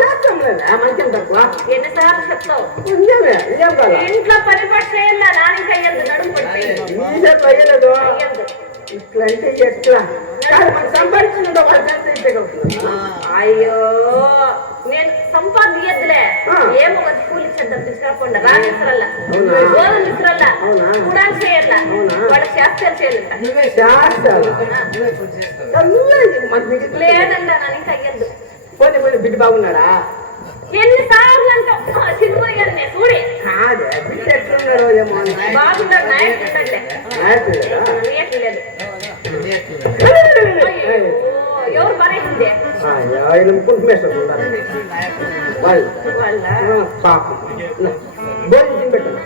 చేస్తాం లేదా మంచి తక్కువ ఎన్నిసార్లు చెప్తావు ఇంకేమే ఇంకేం కాదు. ఇంట్లో పని పట్టు చేయాల నానికి అయ్యదు నడుము పడిపోయింది ఈ చేత అయ్యలేదు. అయ్యదు ఇట్లా అంటే ఎట్లా కాదు మనకు సంపాదించిన వాళ్ళకంటే ఇట్టే కలుగుతుంది. అయ్యో నేను సంపాదియద్దులే ఏమో వచ్చి కూలి చేద్దాం తీసుకురాకుండా రానిసరల్లా గోధుమ తీసుకురల్లా కూడా చేయాల వాళ్ళకి చేస్తారు చేయాలంట చేస్తాను లేదంట నానికి అయ్యద్దు పోనీ పోనీ బిడ్డ బాగున్నాడా? ఎన్నిసార్లు అంటావు సినిమా గారిని చూడి కాదే బిడ్డ ఎట్లున్నాడో ఏమో అని. బాగుంటాడు నాయకు ఉంటాడులే నాయకుడా? లేదు ఎవరు బరేసింది ఆయన కుంకుమేశ్వరం ఉన్నారు వాళ్ళు వాళ్ళ పాపం భోజనం పెట్టండి.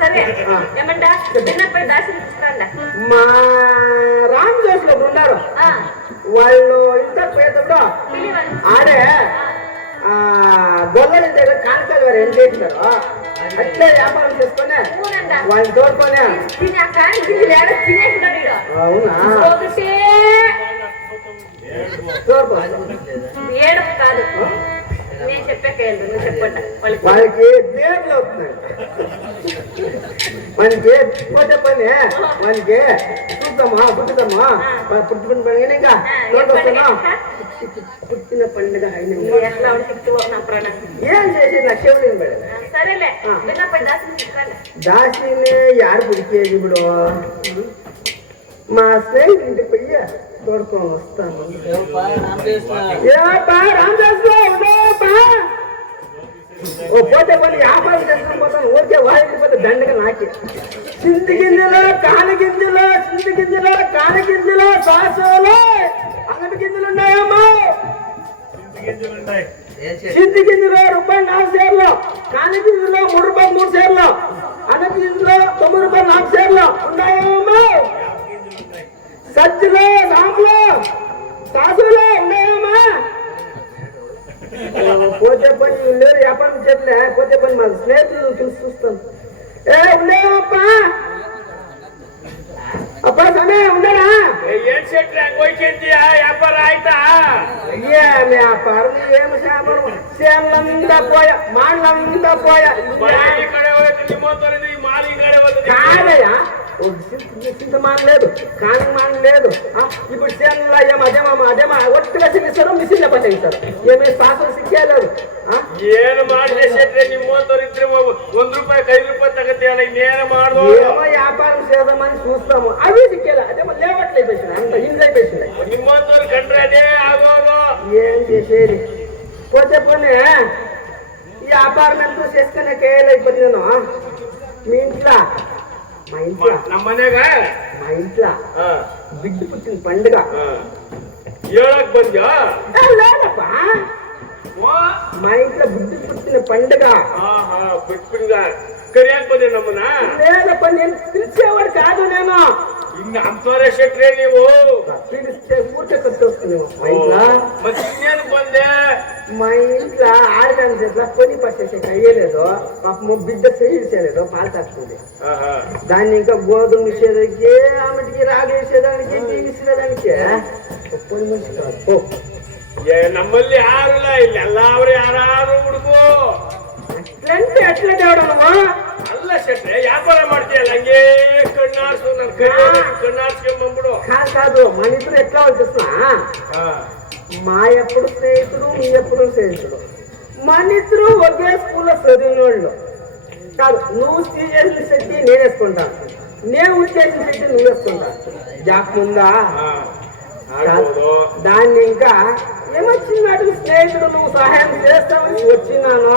సరే ఏమంటా చిన్నపై దాసి తీసుకురండి మా రామ్ జోస్లో ఉన్నారు వాళ్ళు ఇంత పోయేటప్పుడు ఆడే గొల్లల దగ్గర కానకాలు వారు ఏం చేసినారు అట్లే వ్యాపారం చేసుకొని వాళ్ళని తోడుకొని అవునా ఏడు కాదు నేను చెప్పాకేళ్ళు నువ్వు చెప్పండి వాళ్ళకి దేవుళ్ళు అవుతున్నాయి. మనకి పోతే పని మనకి చూద్దామా పుట్టుదామా పుట్టుకుని పని ఇంకా పుట్టిన పండుగ ఎట్లా నా ప్రాణం ఏం చేసి లక్ష్యం పడేది. సరేలే చిన్నపై దాసి తీసుకురండి దాసిని యారు పుడికేది ఇప్పుడు మా స్నేహితుడి పోయి తోడుకొని వస్తాను. ఓ పోతే పని వ్యాపారం చేసుకుని పోతాను. ఊరికే వాడికి పోతే దండగా నాకే చింతి గింజలు కాని గింజలు చింతి గింజలు కాని గింజలు సాసులు అంగటి గింజలు ఉన్నాయమ్మా. చింతి గింజలు రూపాయలు 4 షేర్లు కాని గింజలు రూపాయలు 3 షేర్లు అన్నటి గింజలు 9 రూపాయలు 4 షేర్లు ఉన్నాయమ్మా. సజ్జలు రాములు సాసులు ఉన్నాయమ్మా. పోతే పని లేరు వ్యాపారం చేయలే పోతే పని మా స్నేహితులు చూసి చూస్తాను. ఉన్నాయమ్మప్ప ಅಪ್ಪ ಸಮಯ ಉಂಡಣ ಏನ್ ಶೆಟ್ರಿ ಹಂಗೋಯ್ಕೆಂತೀಯ ವ್ಯಾಪಾರ ಆಯ್ತಾ ಏನ್ ವ್ಯಾಪಾರ ಏನು ಸೇಮ್ಲಂದ ಪೋಯ ಮಾಡ್ಲಂದ ಪೋಯ ఈ కడే ಹೋಯ್ತು నిమ్మతోని ఈ మాలి కడే ಹೋಯ್ತು కాదయ్య చింత మానలేదు కాని మానలేదు ఇప్పుడు సేన్ల అదేమా ఒట్టుగా సిగిస్తారు మిషన్ పట్టిస్తారు ఏమి శాస్త్రం సిక్కేలేదు ಏನು ಮಾಡ್ಲಿ ಶೆಟ್ರಿ నిమ్మతోని ఇద్దరు 1 రూపాయి 5 రూపాయలు తగ్గతేయాల ಇನ್ನೇನು ಮಾಡ್ದು ఏమో వ్యాపారం చేద్దామని చూస్తాము అవి సిక్కేలా అదేమో లేవట్లు అయిపోయింది అంత హింజ్ అయిపోయింది నిమ్మతోని కండ్ರೆ అదే ఆగోదు ఏం చేసేది పోతే పోనీ ఈ వ్యాపారం ఎంతో చేసుకునే కేయలేకపోతే నేను మీ ఇంట్లో మా ఇంట్లో ನಮ್ಮ ಮನೆಗ మా ఇంట్లో బిడ్డ పుట్టిన పండుగ ಹೇಳಕ್ ಬಂದ್ಯಾ లేదప్పా మా ఇంట్లో బిడ్డ పుట్టిన పండుగ ಬಿಟ್ಬಿಂಗ ಕರಿಯಾಕ್ ಬಂದೆ ನಮ್ಮನ್ನ లేదప్ప నేను పిలిచేవాడు కాదు నేను ಇನ್ನು ಅಂತವರೇ ಶೆಟ್ರೆ ನೀವು పిలిస్తే ఊరికే కొట్టేసుకునేవా మా ఇంట్లో ಮತ್ತೆ ಇನ್ನೇನು ಬಂದೆ మా ఇంట్లో ఆడదాని చేతిలో పొని పట్టేసే అయ్యలేదు పాప బిడ్డ చేసేయలేదు పాలు తాకుతుంది దాన్ని ఇంకా గోధుమ ఇచ్చేదానికి ఆమెకి రాగి వేసేదానికి టీవీ ఇచ్చేదానికి పొని మనిషి కాదు ನಮ್ಮಲ್ಲಿ ಯಾರಿಲ್ಲ ಇಲ್ಲಿ ಎಲ್ಲಾರು ಯಾರು ಹುಡುಗು ಅಟ್లంటే అట్లా తేవడమా ಅಲ್ಲ ಶೆಟ್ರೆ ವ್ಯಾಪಾರ ಮಾಡ್ತೀಯಲ್ಲ ಹಂಗೆ ಕಣ್ಣಾರ್ಸು ನನ್ ಕಣ್ಣಾರ್ಸ್ಕೊಂಡ್ಬಂದ್ಬಿಡು కాదు మన ఇద్దరు ఎట్లా వచ్చేస్తున్నా మా ఎప్పుడు స్నేహితుడు మీ ఎప్పుడు స్నేహితుడు మన ఇద్దరు ఒకే స్కూల్లో చదివిన వాళ్ళు కాదు నువ్వు చేసిన శక్తి నేను వేసుకుంటాను నేను చేసిన శక్తి నువ్వు వేసుకుంటాను జాక్ ముందా దాన్ని ఇంకా ఏమొచ్చినాడు స్నేహితుడు నువ్వు సహాయం చేస్తావని వచ్చినాను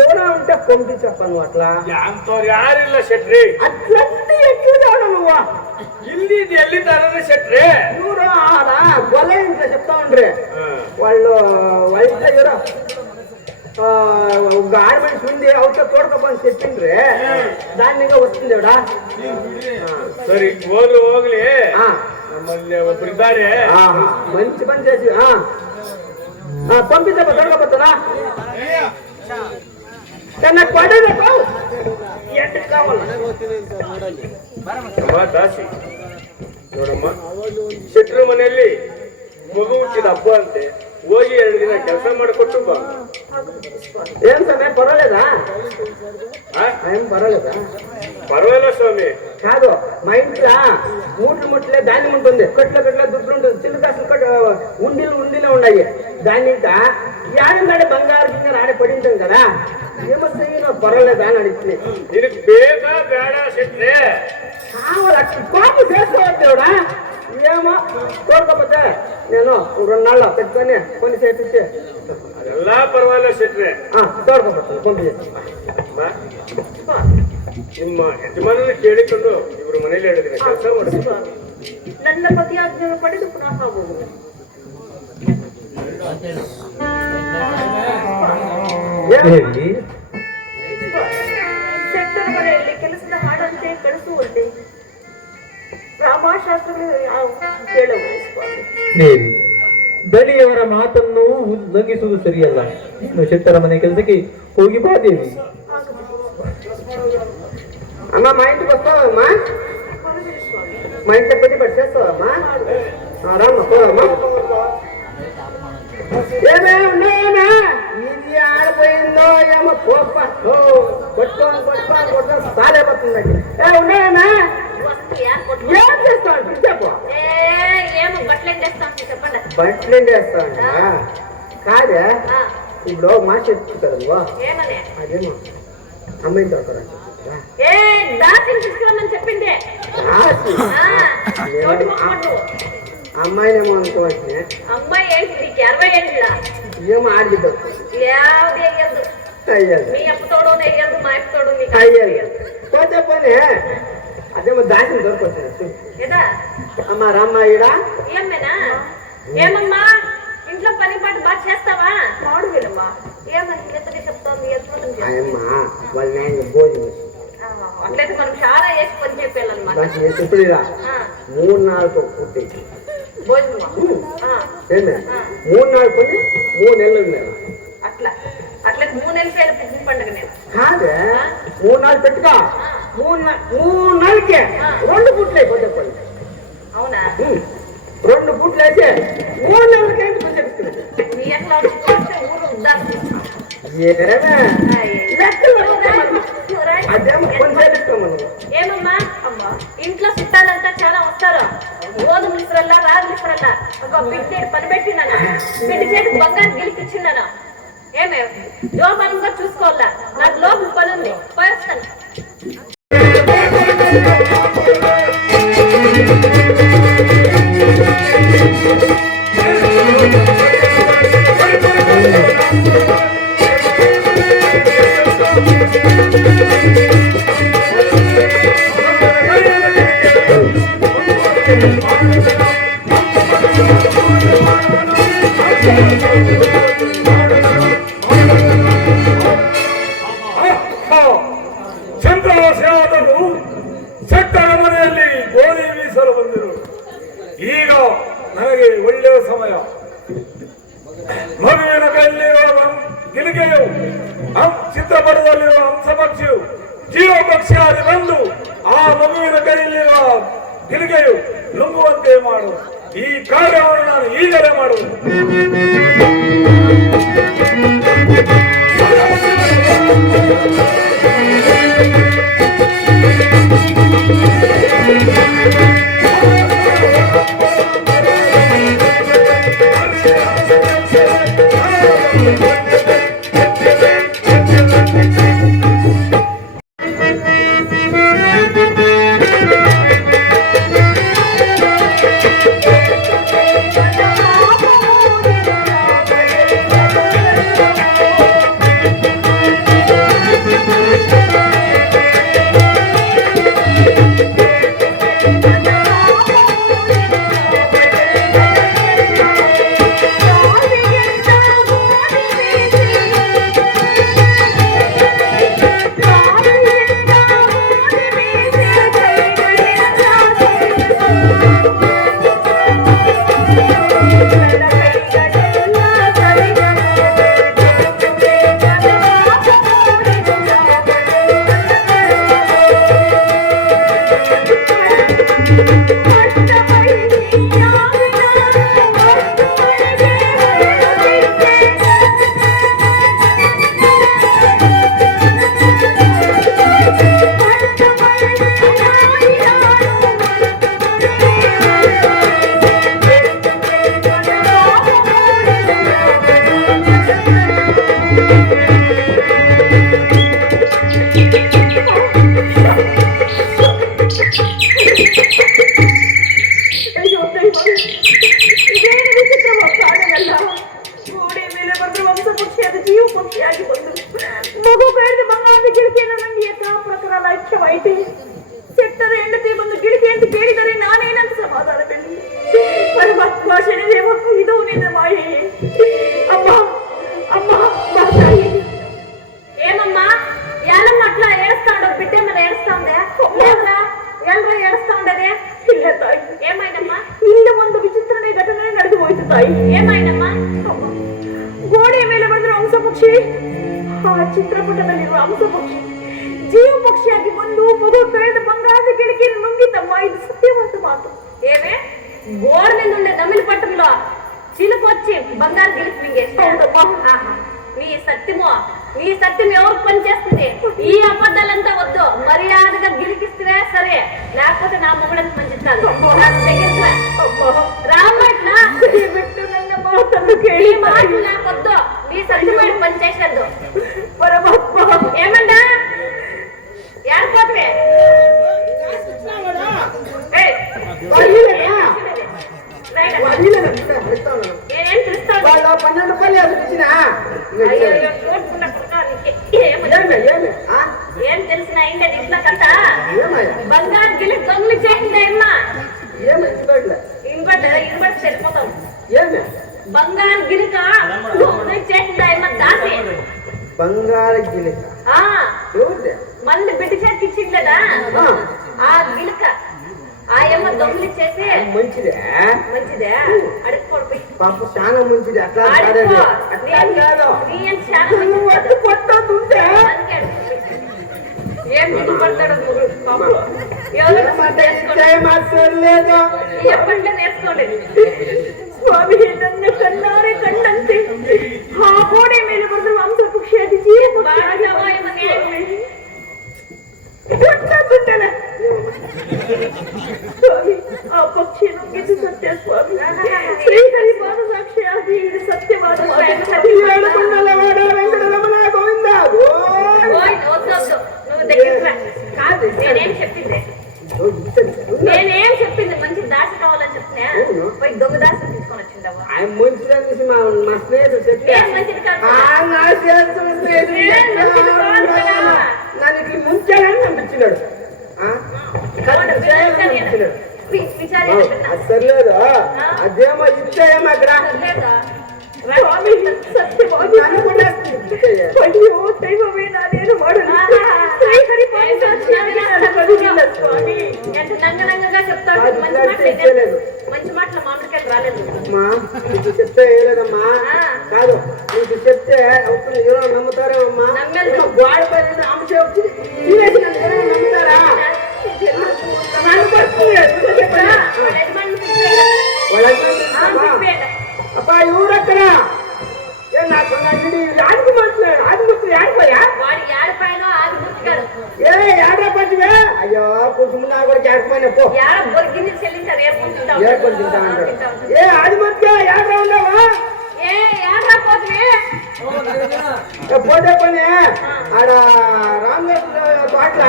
ఎవరో ఉంటే పంపించప్ప నువ్వు అట్లా యాంతోరు యారిల్ల శెట్రి అట్లంటే ఎట్లుదాడు నువ్వు ಇಲ್ಲಿ ಎಲ್ಲಿ ತರದ ಶೆಟ್ರಿ ಇವರು ಆಡ ಗೊಲೆ ಅಂತ చెప్తా ఉండ్రి వాళ్ళు వాళ్ళ ఎవరో గార్మెంట్స్ ఉంది అవుతా తోడుకోపని చెప్పిండ్రి దాని మీద వస్తుంది ఎవడా ಸರಿ ಹೋಗ್ಲಿ ನಮ್ಮಲ್ಲಿ ಒಬ್ಬರಿದ್ದಾರೆ మంచి పని చేసి పంపించప్ప తోడుకోపోతారా నాకు పడేదా ఎట్టు కావాలి ದಾಸಿ ನೋಡಮ್ಮ ಶೆಟ್ರ ಮನೆಯಲ್ಲಿ ಮಗು ಹುಟ್ಟಿದ ಹಬ್ಬ ಅಂತೆ ಹೋಗಿ 2 ದಿನ ಕೆಲಸ ಮಾಡಿಕೊಟ್ಟು ಬಾ ఏం సమయ పర్వాలేదా ఏం పర్వాలేదా పర్వాలేదు స్వామి కాదు మా ఇంట్లో ముట్లే ధాన్యం ఉంటుంది కట్ల దుడ్లు ఉంటుంది చిన్న కాసులు ఉండిలే ఉన్నాయి దాన్ని ఇంకా యాడంగాడే బంగారు గింగారు ఆడే పడి ఉంటాం కదా ఏమొస్తాయి పర్వాలేదా అని అడిగింది దీనికి ಬೇಗ ಬೇಡ ಶೆಟ್ರೆ కావాలి అట్లా కోపం చేసుకోవద్దేవుడా ఏమో కోరుకోపోతే నేను 2 నాళ్ళు పెట్టుకొని కొన్ని చేపించి ಅದೆಲ್ಲ ಪರವಾಗಿಲ್ಲ ಶೆಟ್ರೆ ತೋಡ್ಕೊಬರ್ತೀನಿ పంపించేసి ನಿಮ್ಮ ಯಜಮಾನನ ಕೇಳಿಕೊಂಡು ಇವರು ಮನೇಲಿ 2 ದಿನ ಕೆಲಸ ಮಾಡ್ತಾರೆ ನನ್ನ ಪತಿ ಆಜ್ಞೆ ಪಡೆದು ಪುನಃ ಹೋಗುವುದು. ದೇವಿ ಶೆಟ್ಟರ ಮನೆಯಲ್ಲಿ ಕೆಲಸದ ಹಾಡಂತೆ ಕಳಿಸುವಂತೆ ರಾಮಶಾಸ್ತ್ರಗಳು ಕೇಳುವುದು ಸ್ವಾಮಿ. ದೇವಿ ದಣಿಯವರ ಮಾತನ್ನು ಉಲ್ಲಂಘಿಸುವುದು ಸರಿಯಲ್ಲ. ಇನ್ನು ಶೆಟ್ಟರ ಮನೆ ಕೆಲಸಕ್ಕೆ ಹೋಗಿ ಬಾ ದೇವಿ. అమ్మ మా ఇంటికి వస్తావమ్మా మా ఇంట్లో పెట్టి పడిచేస్తావమ్మా రామ్మా పోదమ్మా ఏమేమా ఇది ఆడిపోయిందో ఏమో కొట్టుకొని సాలైపోతుంది ఉన్నాయమ్మా ఏం చేస్తావు పిచ్చాపో బట్టలు ఎండేస్తావంట కాదే ఇప్పుడు ఒక మాట చెప్తారు అదేమో అమ్మాయిని దొరకరంట చెప్పిందే అమ్మాయినేమో అనుకోవచ్చు అమ్మాయి ఏంటి నీకు 60 ఏళ్ళ ఏమో ఆడిద్దాం యావది అయ్యదు అయ్యాలి మీ అప్పతోడు అయ్యదు మా అప్పతోడు నీకు అయ్యాలి పోతే పోనీ అదేమో దాచిన దొరకొచ్చు ఏదా అమ్మ రామ్మ ఈడా ఏమేనా ఏమమ్మా ఇంట్లో పని పాటు బాగా చేస్తావా మాడు వీళ్ళమ్మా ఏమని ఎత్తని చెప్తాను అమ్మ వాళ్ళ నాయన భోజనం అట్లయితే మనం చాలా వేసి పని చెప్పాలన్నమాట ఇప్పుడు 3-4 పుట్టి భోజనమా 3-4 కొని 3 నెలలు ఉన్నాయి అట్లా అట్లయితే 3 నెలలు పిచ్చిన పండుగ నేను కాదే 3-4 పెట్టుకో 3 నెలలకే 2 పుట్లు అయిపోతాయి పని అవునా 2 పుట్లు వేసి 3 నెలలకే ఎందుకు చెప్తున్నాను నీ ఎట్లా ఊరు ఉద్దాసు ఏమమ్మా ఇంట్లో చుట్టాలంతా చాలా వస్తారు గోధుమ ఇసురల్లా రాగి ఇసురల్లా ఒక పిండి పని పెట్టినాను పిండి చేతికి బంగారు గెలిపించిన్నాను ఏమే జోపానంగా చూసుకోవాలా నాకు లోపల పని ఉంది పోయేస్తాను ಚಂದ್ರವಾಸಿಯಾದರು ಶೆಟ್ಟರ ಮನೆಯಲ್ಲಿ ಗೋಧಿ ಬೀಸಲು ಬಂದರು. ಈಗ ನನಗೆ ಒಳ್ಳೆಯ ಸಮಯ. ಮಗುವಿನ ಕೈಯಲ್ಲಿರುವ ಗಿಲಿಗೆಯು ಚಿತ್ರಪಟದಲ್ಲಿರುವ ಹಂಸಪಕ್ಷಿಯು ಜೀವ ಪಕ್ಷಿಯಾಗಿ ಬಂದು ಆ ಮಗುವಿನ ಕೈಯಲ್ಲಿರುವ ಗಿಲಿಗೆಯು ನುಂಗುವಂತೆ ಮಾಡು. ಈ ಕಾರ್ಯವನ್ನು ನಾನು ಈಗಲೇ ಮಾಡುವುದು. ಗಿಳಿಕೆಯನ್ನು ನಂಗೆ ಯಥಾ ಪ್ರಕಾರ ಲಕ್ಷ್ಯವಾಯಿತು. ಸೆಟ್ಟದ ಹೆಂಡತಿ ಬಂದು ಗಿಳಿಕೆ ಅಂತ ಕೇಳಿದರೆ ನಾನೇನಂತ ಸಮಾಧಾನ ಬೆಳ್ಳಿ. ಪರಮಾತ್ಮ ಶನಿದೇವ, ಇದು ನಿನ್ನ ಮಾಯೆ. ಅಮ್ಮ ಅಮ್ಮ ಬಾ ತಾಯಿ. ఏమమ్మ యాలమ్మ అట్లా ఏడుస్తా ఉండవు, బిడ్డ మీద ఏడుస్తా ఉందే ఎల్రా ఏడుస్తా ఉండదే? ಇಲ್ಲ ತಾಯಿ. ఏమైందమ్మా? ಇಲ್ಲಿ ಒಂದು ವಿಚಿತ್ರನೇ ಘಟನೆ ನಡೆದು ಹೋಯ್ತು ತಾಯಿ. ఏమైందమ్మా? ಗೋಡೆಯ ಮೇಲೆ ಬಂದ್ರೆ ಹಂಸ ಪಕ್ಷಿ, ಆ ಚಿತ್ರಪಟದಲ್ಲಿರುವ ಹಂಸ ಪಕ್ಷಿ ಜೀವ ಪಕ್ಷಿಯಾಗಿ ಬಂದು ಮಗು ಕಳೆದ ಬಂಗಾರದ ಗಿಳಿಕೆಯನ್ನು ನುಂಗಿತಮ್ಮ. ಇದು ಸತ್ಯವಂತ మాటు. ఏమే గోడ మీద ఉండే దమిలి పట్టంలో చిలుకు వచ్చి బంగారు గిలికి మింగేస్తా. నీ సత్యం ఎవరికి పనిచేస్తుంది? ఈ అబద్ధాలంతా వద్దు, మర్యాదగా గిలికిస్తే సరే, లేకపోతే నా మొగుడని పంచిస్తాను. రామట్లా ఈ మాటలు నాకు వద్దు, నీ సత్యమైన పని చేసేద్దు. ఏమండా ఏడుకోవటమే? ఏం పిలుస్తాను? 12 రూపాయలు ఇచ్చిన ఏం తెలిసిన అయిందే ఇంట్లో కథ? బంగారు గిలి దొంగలు చేసిందే అమ్మా. ఇన్బట్ సరిపోతాం. బంగారు గిలిక దొంగలు చేసిందా అమ్మ దాసి? బంగారు గిలిక మళ్ళీ బిడ్డ చేతికి ఇచ్చిందా ఆ గిలిక? ఆ అమ్మ దొంగలు చేసి మంచిదే అడుక్కోడిపోయి పాప చాలా మంచిది. అట్లా ఏం పడతాడు ఎప్పట్లో నేర్చుకోండి. స్వామి నన్ను కన్నారే కండంతే ఆ గోడే ಮೇಲೆ ಬರೆದ ಮಾಂಸ ಪಕ್ಷಿ ಅದು ಜೀವ ಸ್ವಾಮಿ. ಆ ಪಕ್ಷಿ ನುಂಗಿದ್ದು ಸತ್ಯ ಸ್ವಾಮಿ. ಶ್ರೀಹರಿ ಪಾದ ಸಾಕ್ಷಿಯಾಗಿ ಇದು ಸತ್ಯವಾದ నేనేం చెప్పింది? మంచి దాసి కావాలని చెప్తున్నా, పోయి దొంగ దాసి తీసుకొని వచ్చిండవు. ఆయన మంచిదని మా స్నేహితుడు చెప్పారు. నన్ను ఇట్లా ముంచాలని పంపించినాడు. సర్లేదు, అదేమో ఇచ్చాయేమో అక్కడ అయ్యో దైవమే, నానేను వాడను. ఎంత నంగనంగగా చెప్తాడు. మంచి మాటలు మామిడికాయలు రాలేదు. అమ్మా నీకు చెప్తే వేయలేదమ్మా. కాదు, నీకు చెప్తే అవుతుంది ఎవరో నమ్ముతారేమమ్మా. గోడ పైన అంశ నమ్ముతారా? అబ్బా ఎవరక్కడ నాకు ఆడికి మాట్లాడు. ఆదిమూర్తి ఆడిపోయా? వాడు ఏడిపోయినా ఆదిమూర్తిగాడు ఏడా పచ్చివే? అయ్యో కొంచెం నా కూడా ఆడిపోయినా పో. ఏడ బొరిగింది చెల్లింటారు. ఏ ఆదిమూర్తిగా ఏడా ఉన్నావా? ఏ ఏడా పోతువే? పోతే పని ఆడ రామగడ్డ తోటల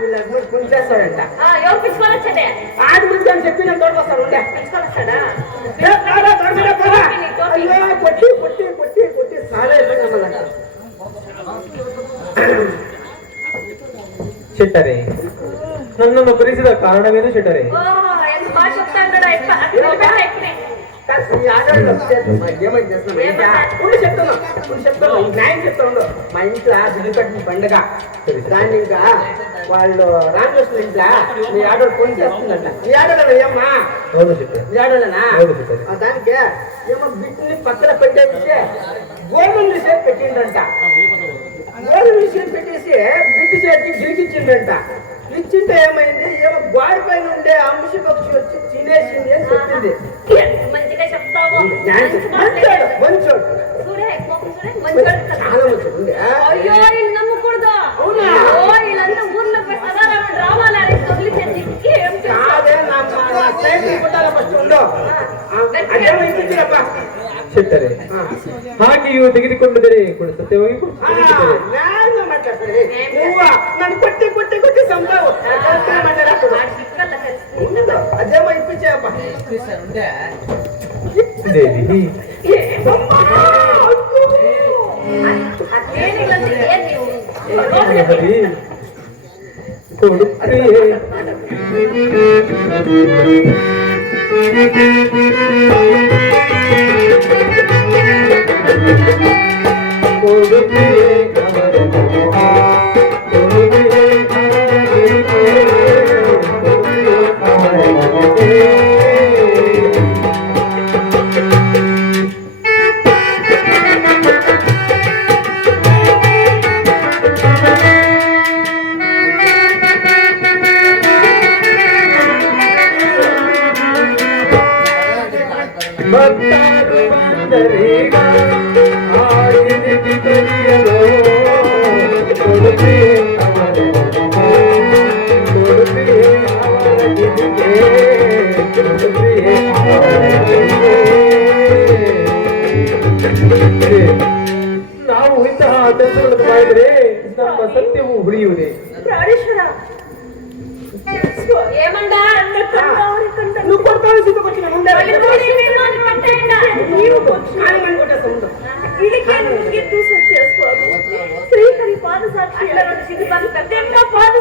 వీళ్ళ పుంచేస్తాడంట. ఎవరు పిలుచుకొని వచ్చేదే? ఆదిమూర్తి అని చెప్పి నేను తోటకొస్తాను. ఉండే పిలుచుకొని వస్తాడా? కొట్టి కొట్టి కొట్టి కొట్టి సారే ಶೆಟ್ಟರೆ, ನನ್ನನ್ನು ಕರೆಸಿದ ಕಾರಣವೇನು ಶೆಟ್ಟರೆ? ఎంత బాగా చెప్తాడు. చెప్తాను. మా ఇంట్లో దిగుపెట్టిన పండుగ దాన్ని ఇంకా వాళ్ళు రామకృష్ణ ఇంట్లో మీ ఆర్డర్ ఫోన్ చేస్తుందంట. ఈ ఆర్డర్ ఏమ్మా? ఈ ఆర్డర్నా? దానికి ఏమో బిడ్డని పక్కన పెట్టేసి గోల్డెన్ విషయం పెట్టిండ్రంట. గోల్డెన్ విషయం పెట్టేసి బిడ్డ చేతికి గిలికిచ్చిండ్రంట. ఇచ్చింటే ఏమైంది? ఏమో గోడ పైన ఉండే అంశ పక్షి వచ్చి తినేసింది అని చెప్పింది. మంచిగా చెప్తావు. అయ్యో వీళ్ళు నమ్మకూడదు. వీళ్ళంతా ఊర్లో సదారామ డ్రామాలు ఆడి వదిలించేది. ಶೆಟ್ಟರೆ, ಹಾಗೆಯೂ ತೆಗೆದುಕೊಂಡಿದ್ದರೆ ಕೂಡ ಸತ್ಯವಾಗಿ నన్ను కొట్టి కొట్టి కొట్టి సంపావు అదేమో ఇప్పించాయప్ప. ದೇವಿ, అదేని ಕೊಡುತ್ತೀಯೇ ಕೊಡುತ್ತೀಯೇ ಭಕ್ತರು ಬಂದರೀಗ ಆಡಿನಿಗೆ ಕರೆಯಲು ಕೊಡುತ್ತೀಯೇ ಅವರ ಗಿರಿಗೆ ಕೊಡುತ್ತೀಯೇ ನಾವು ಇಂತಹ ಕೆಲಸಗಳನ್ನು ಮಾಡಿದರೆ ನಮ್ಮ ಸತ್ಯವು ಉಳಿಯುವುದೇ ಪ್ರಾಣೇಶ್ವರ ఏమండ నువ్వు కొడతావు సీత వచ్చిన ముందే ನೀವು ఆనమని కొట్టేస్తా ముందు ಇದಕ್ಕೆ ಮುಗಿದ್ದು ಸತ್ಯ ಸ್ವಾಮಿ ಶ್ರೀಹರಿ ಪಾದ ಸಾಕ್ಷಿ ಪಾದ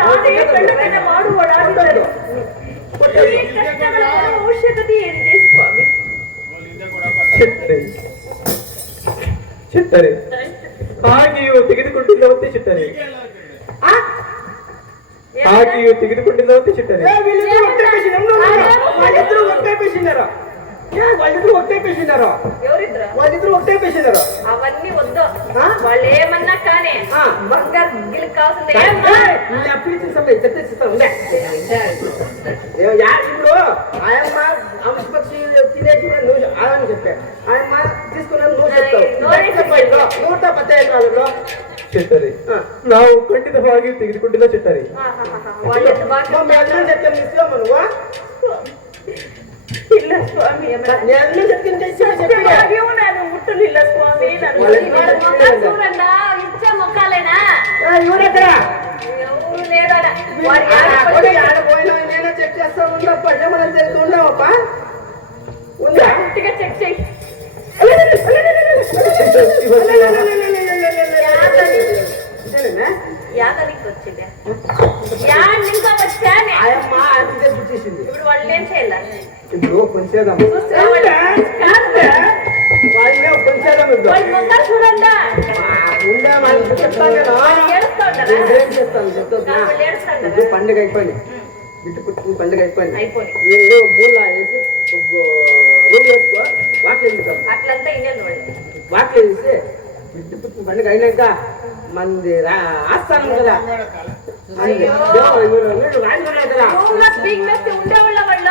ನಾನೇ ಕಳ್ಳತನ ಮಾಡುವಳಾಗಿದ್ದರು ಈ ಕಷ್ಟಗಳ ಅವಶ್ಯಕತೆ ಏನಿದೆ ಸ್ವಾಮಿ ಚಿಟ್ಟರೆ ಹಾಗೆಯೂ ತೆಗೆದುಕೊಂಡಿಲ್ಲವಂತೆ ಚಿಟ್ಟರೆ ಹಾಗೆಯೂ ತೆಗೆದುಕೊಂಡಿಲ್ಲವಂತೆ ಚಿಟ್ಟರೆ వాళ్ళిద్దరు ఒకటే పేషెంటారు ఎవరిద్దరు వాళ్ళిద్దరు ఒకటే పేషెంటారు అవన్నీ వద్దు వాళ్ళు ఏమన్నా కానీ బంగారు గిల్లి కావాల్సింది అప్పుడు ఇచ్చిన సమయం చెప్పేసిస్తాను ఇప్పుడు ఆయమ్మ అంశపక్షి తినేసి నువ్వు అని చెప్పా ఆయమ్మ తీసుకున్నాను నువ్వు చెప్తావు 115 కాలంలో ಚಿಟ್ಟರೆ ನಾವು ಖಂಡಿತವಾಗಿ ತೆಗೆದುಕೊಂಡಿಲ್ಲ ಚಿಟ್ಟರೆ చెప్తాను ఇస్తాము నువ్వు ಇಲ್ಲ ಸ್ವಾಮಿ నేను చెప్తుంటే ಅಯ್ಯೋ ನಾನು ಮುಟ್ಟಲಿಲ್ಲ ಸ್ವಾಮಿ చూడండి ఇచ్చే మొక్కాలేనా ఎవరెక్కడ ఎవరు లేదడ ఆడపోయినా నేనే చెక్ చేస్తా ఉన్నా పడ్డా మనం తెలుసు ఉండవప్ప ఉందా గట్టిగా చెక్ చేయి యాదనికి వచ్చిందే యాడ్ ఇంకా వచ్చానే ఆయమ్మ అందుకే చూసేసింది ఇప్పుడు వాళ్ళు ఏం చేయాలి ఇప్పుడు కొంచేద్దాం వాళ్ళే కొంచేద్దాం వాళ్ళు మొక్క చూడండి ఉందా వాళ్ళకి చెప్తాను ఏం చేస్తాను చెప్తాను పండుగ అయిపోయింది బిడ్డ పుట్టిన పండుగ అయిపోయింది వీళ్ళు మూల వేసి రూమ్ వేసుకో వాటిలో వేస్తాం అట్లంతా ఇయ్యాలి వాళ్ళు వాటిలో వేసి బిడ్డ పుట్టిన పండుగ అయినాక మంది ఆస్థానం కదా ఉండేవాళ్ళ వాళ్ళ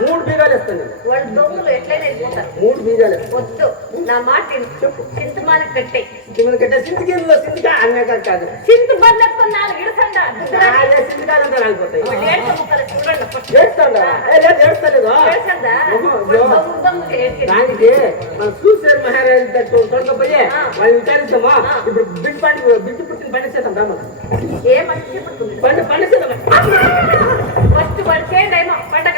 3 బీగాలు వేస్తాను వాళ్ళు దొంగలు ఎట్లయినా వెళ్ళిపోతారు 3 బీగాలు వద్దు నా మాట చెప్పు చింతమాన కట్టే కట్టే సింతికేందులో సింతికా అన్నాక కాదు చింత బద్దెత్తుకొని 4 ఇడసండా సింతికాలంతా రాలిపోతాయి చూడండి ఏడుస్తాడా ఏడుస్తలేదు దానికి మనం చూసారు మహారాజు తోటకపోయి వాళ్ళు విచారిస్తామా ఇప్పుడు బిడ్డ పుట్టిన పండుగ చేద్దాం రా మనం ఏ మంచి పుట్టింది పండుగ చేద్దాం ఫస్ట్ వాడు చేయండి ఏమో పండగ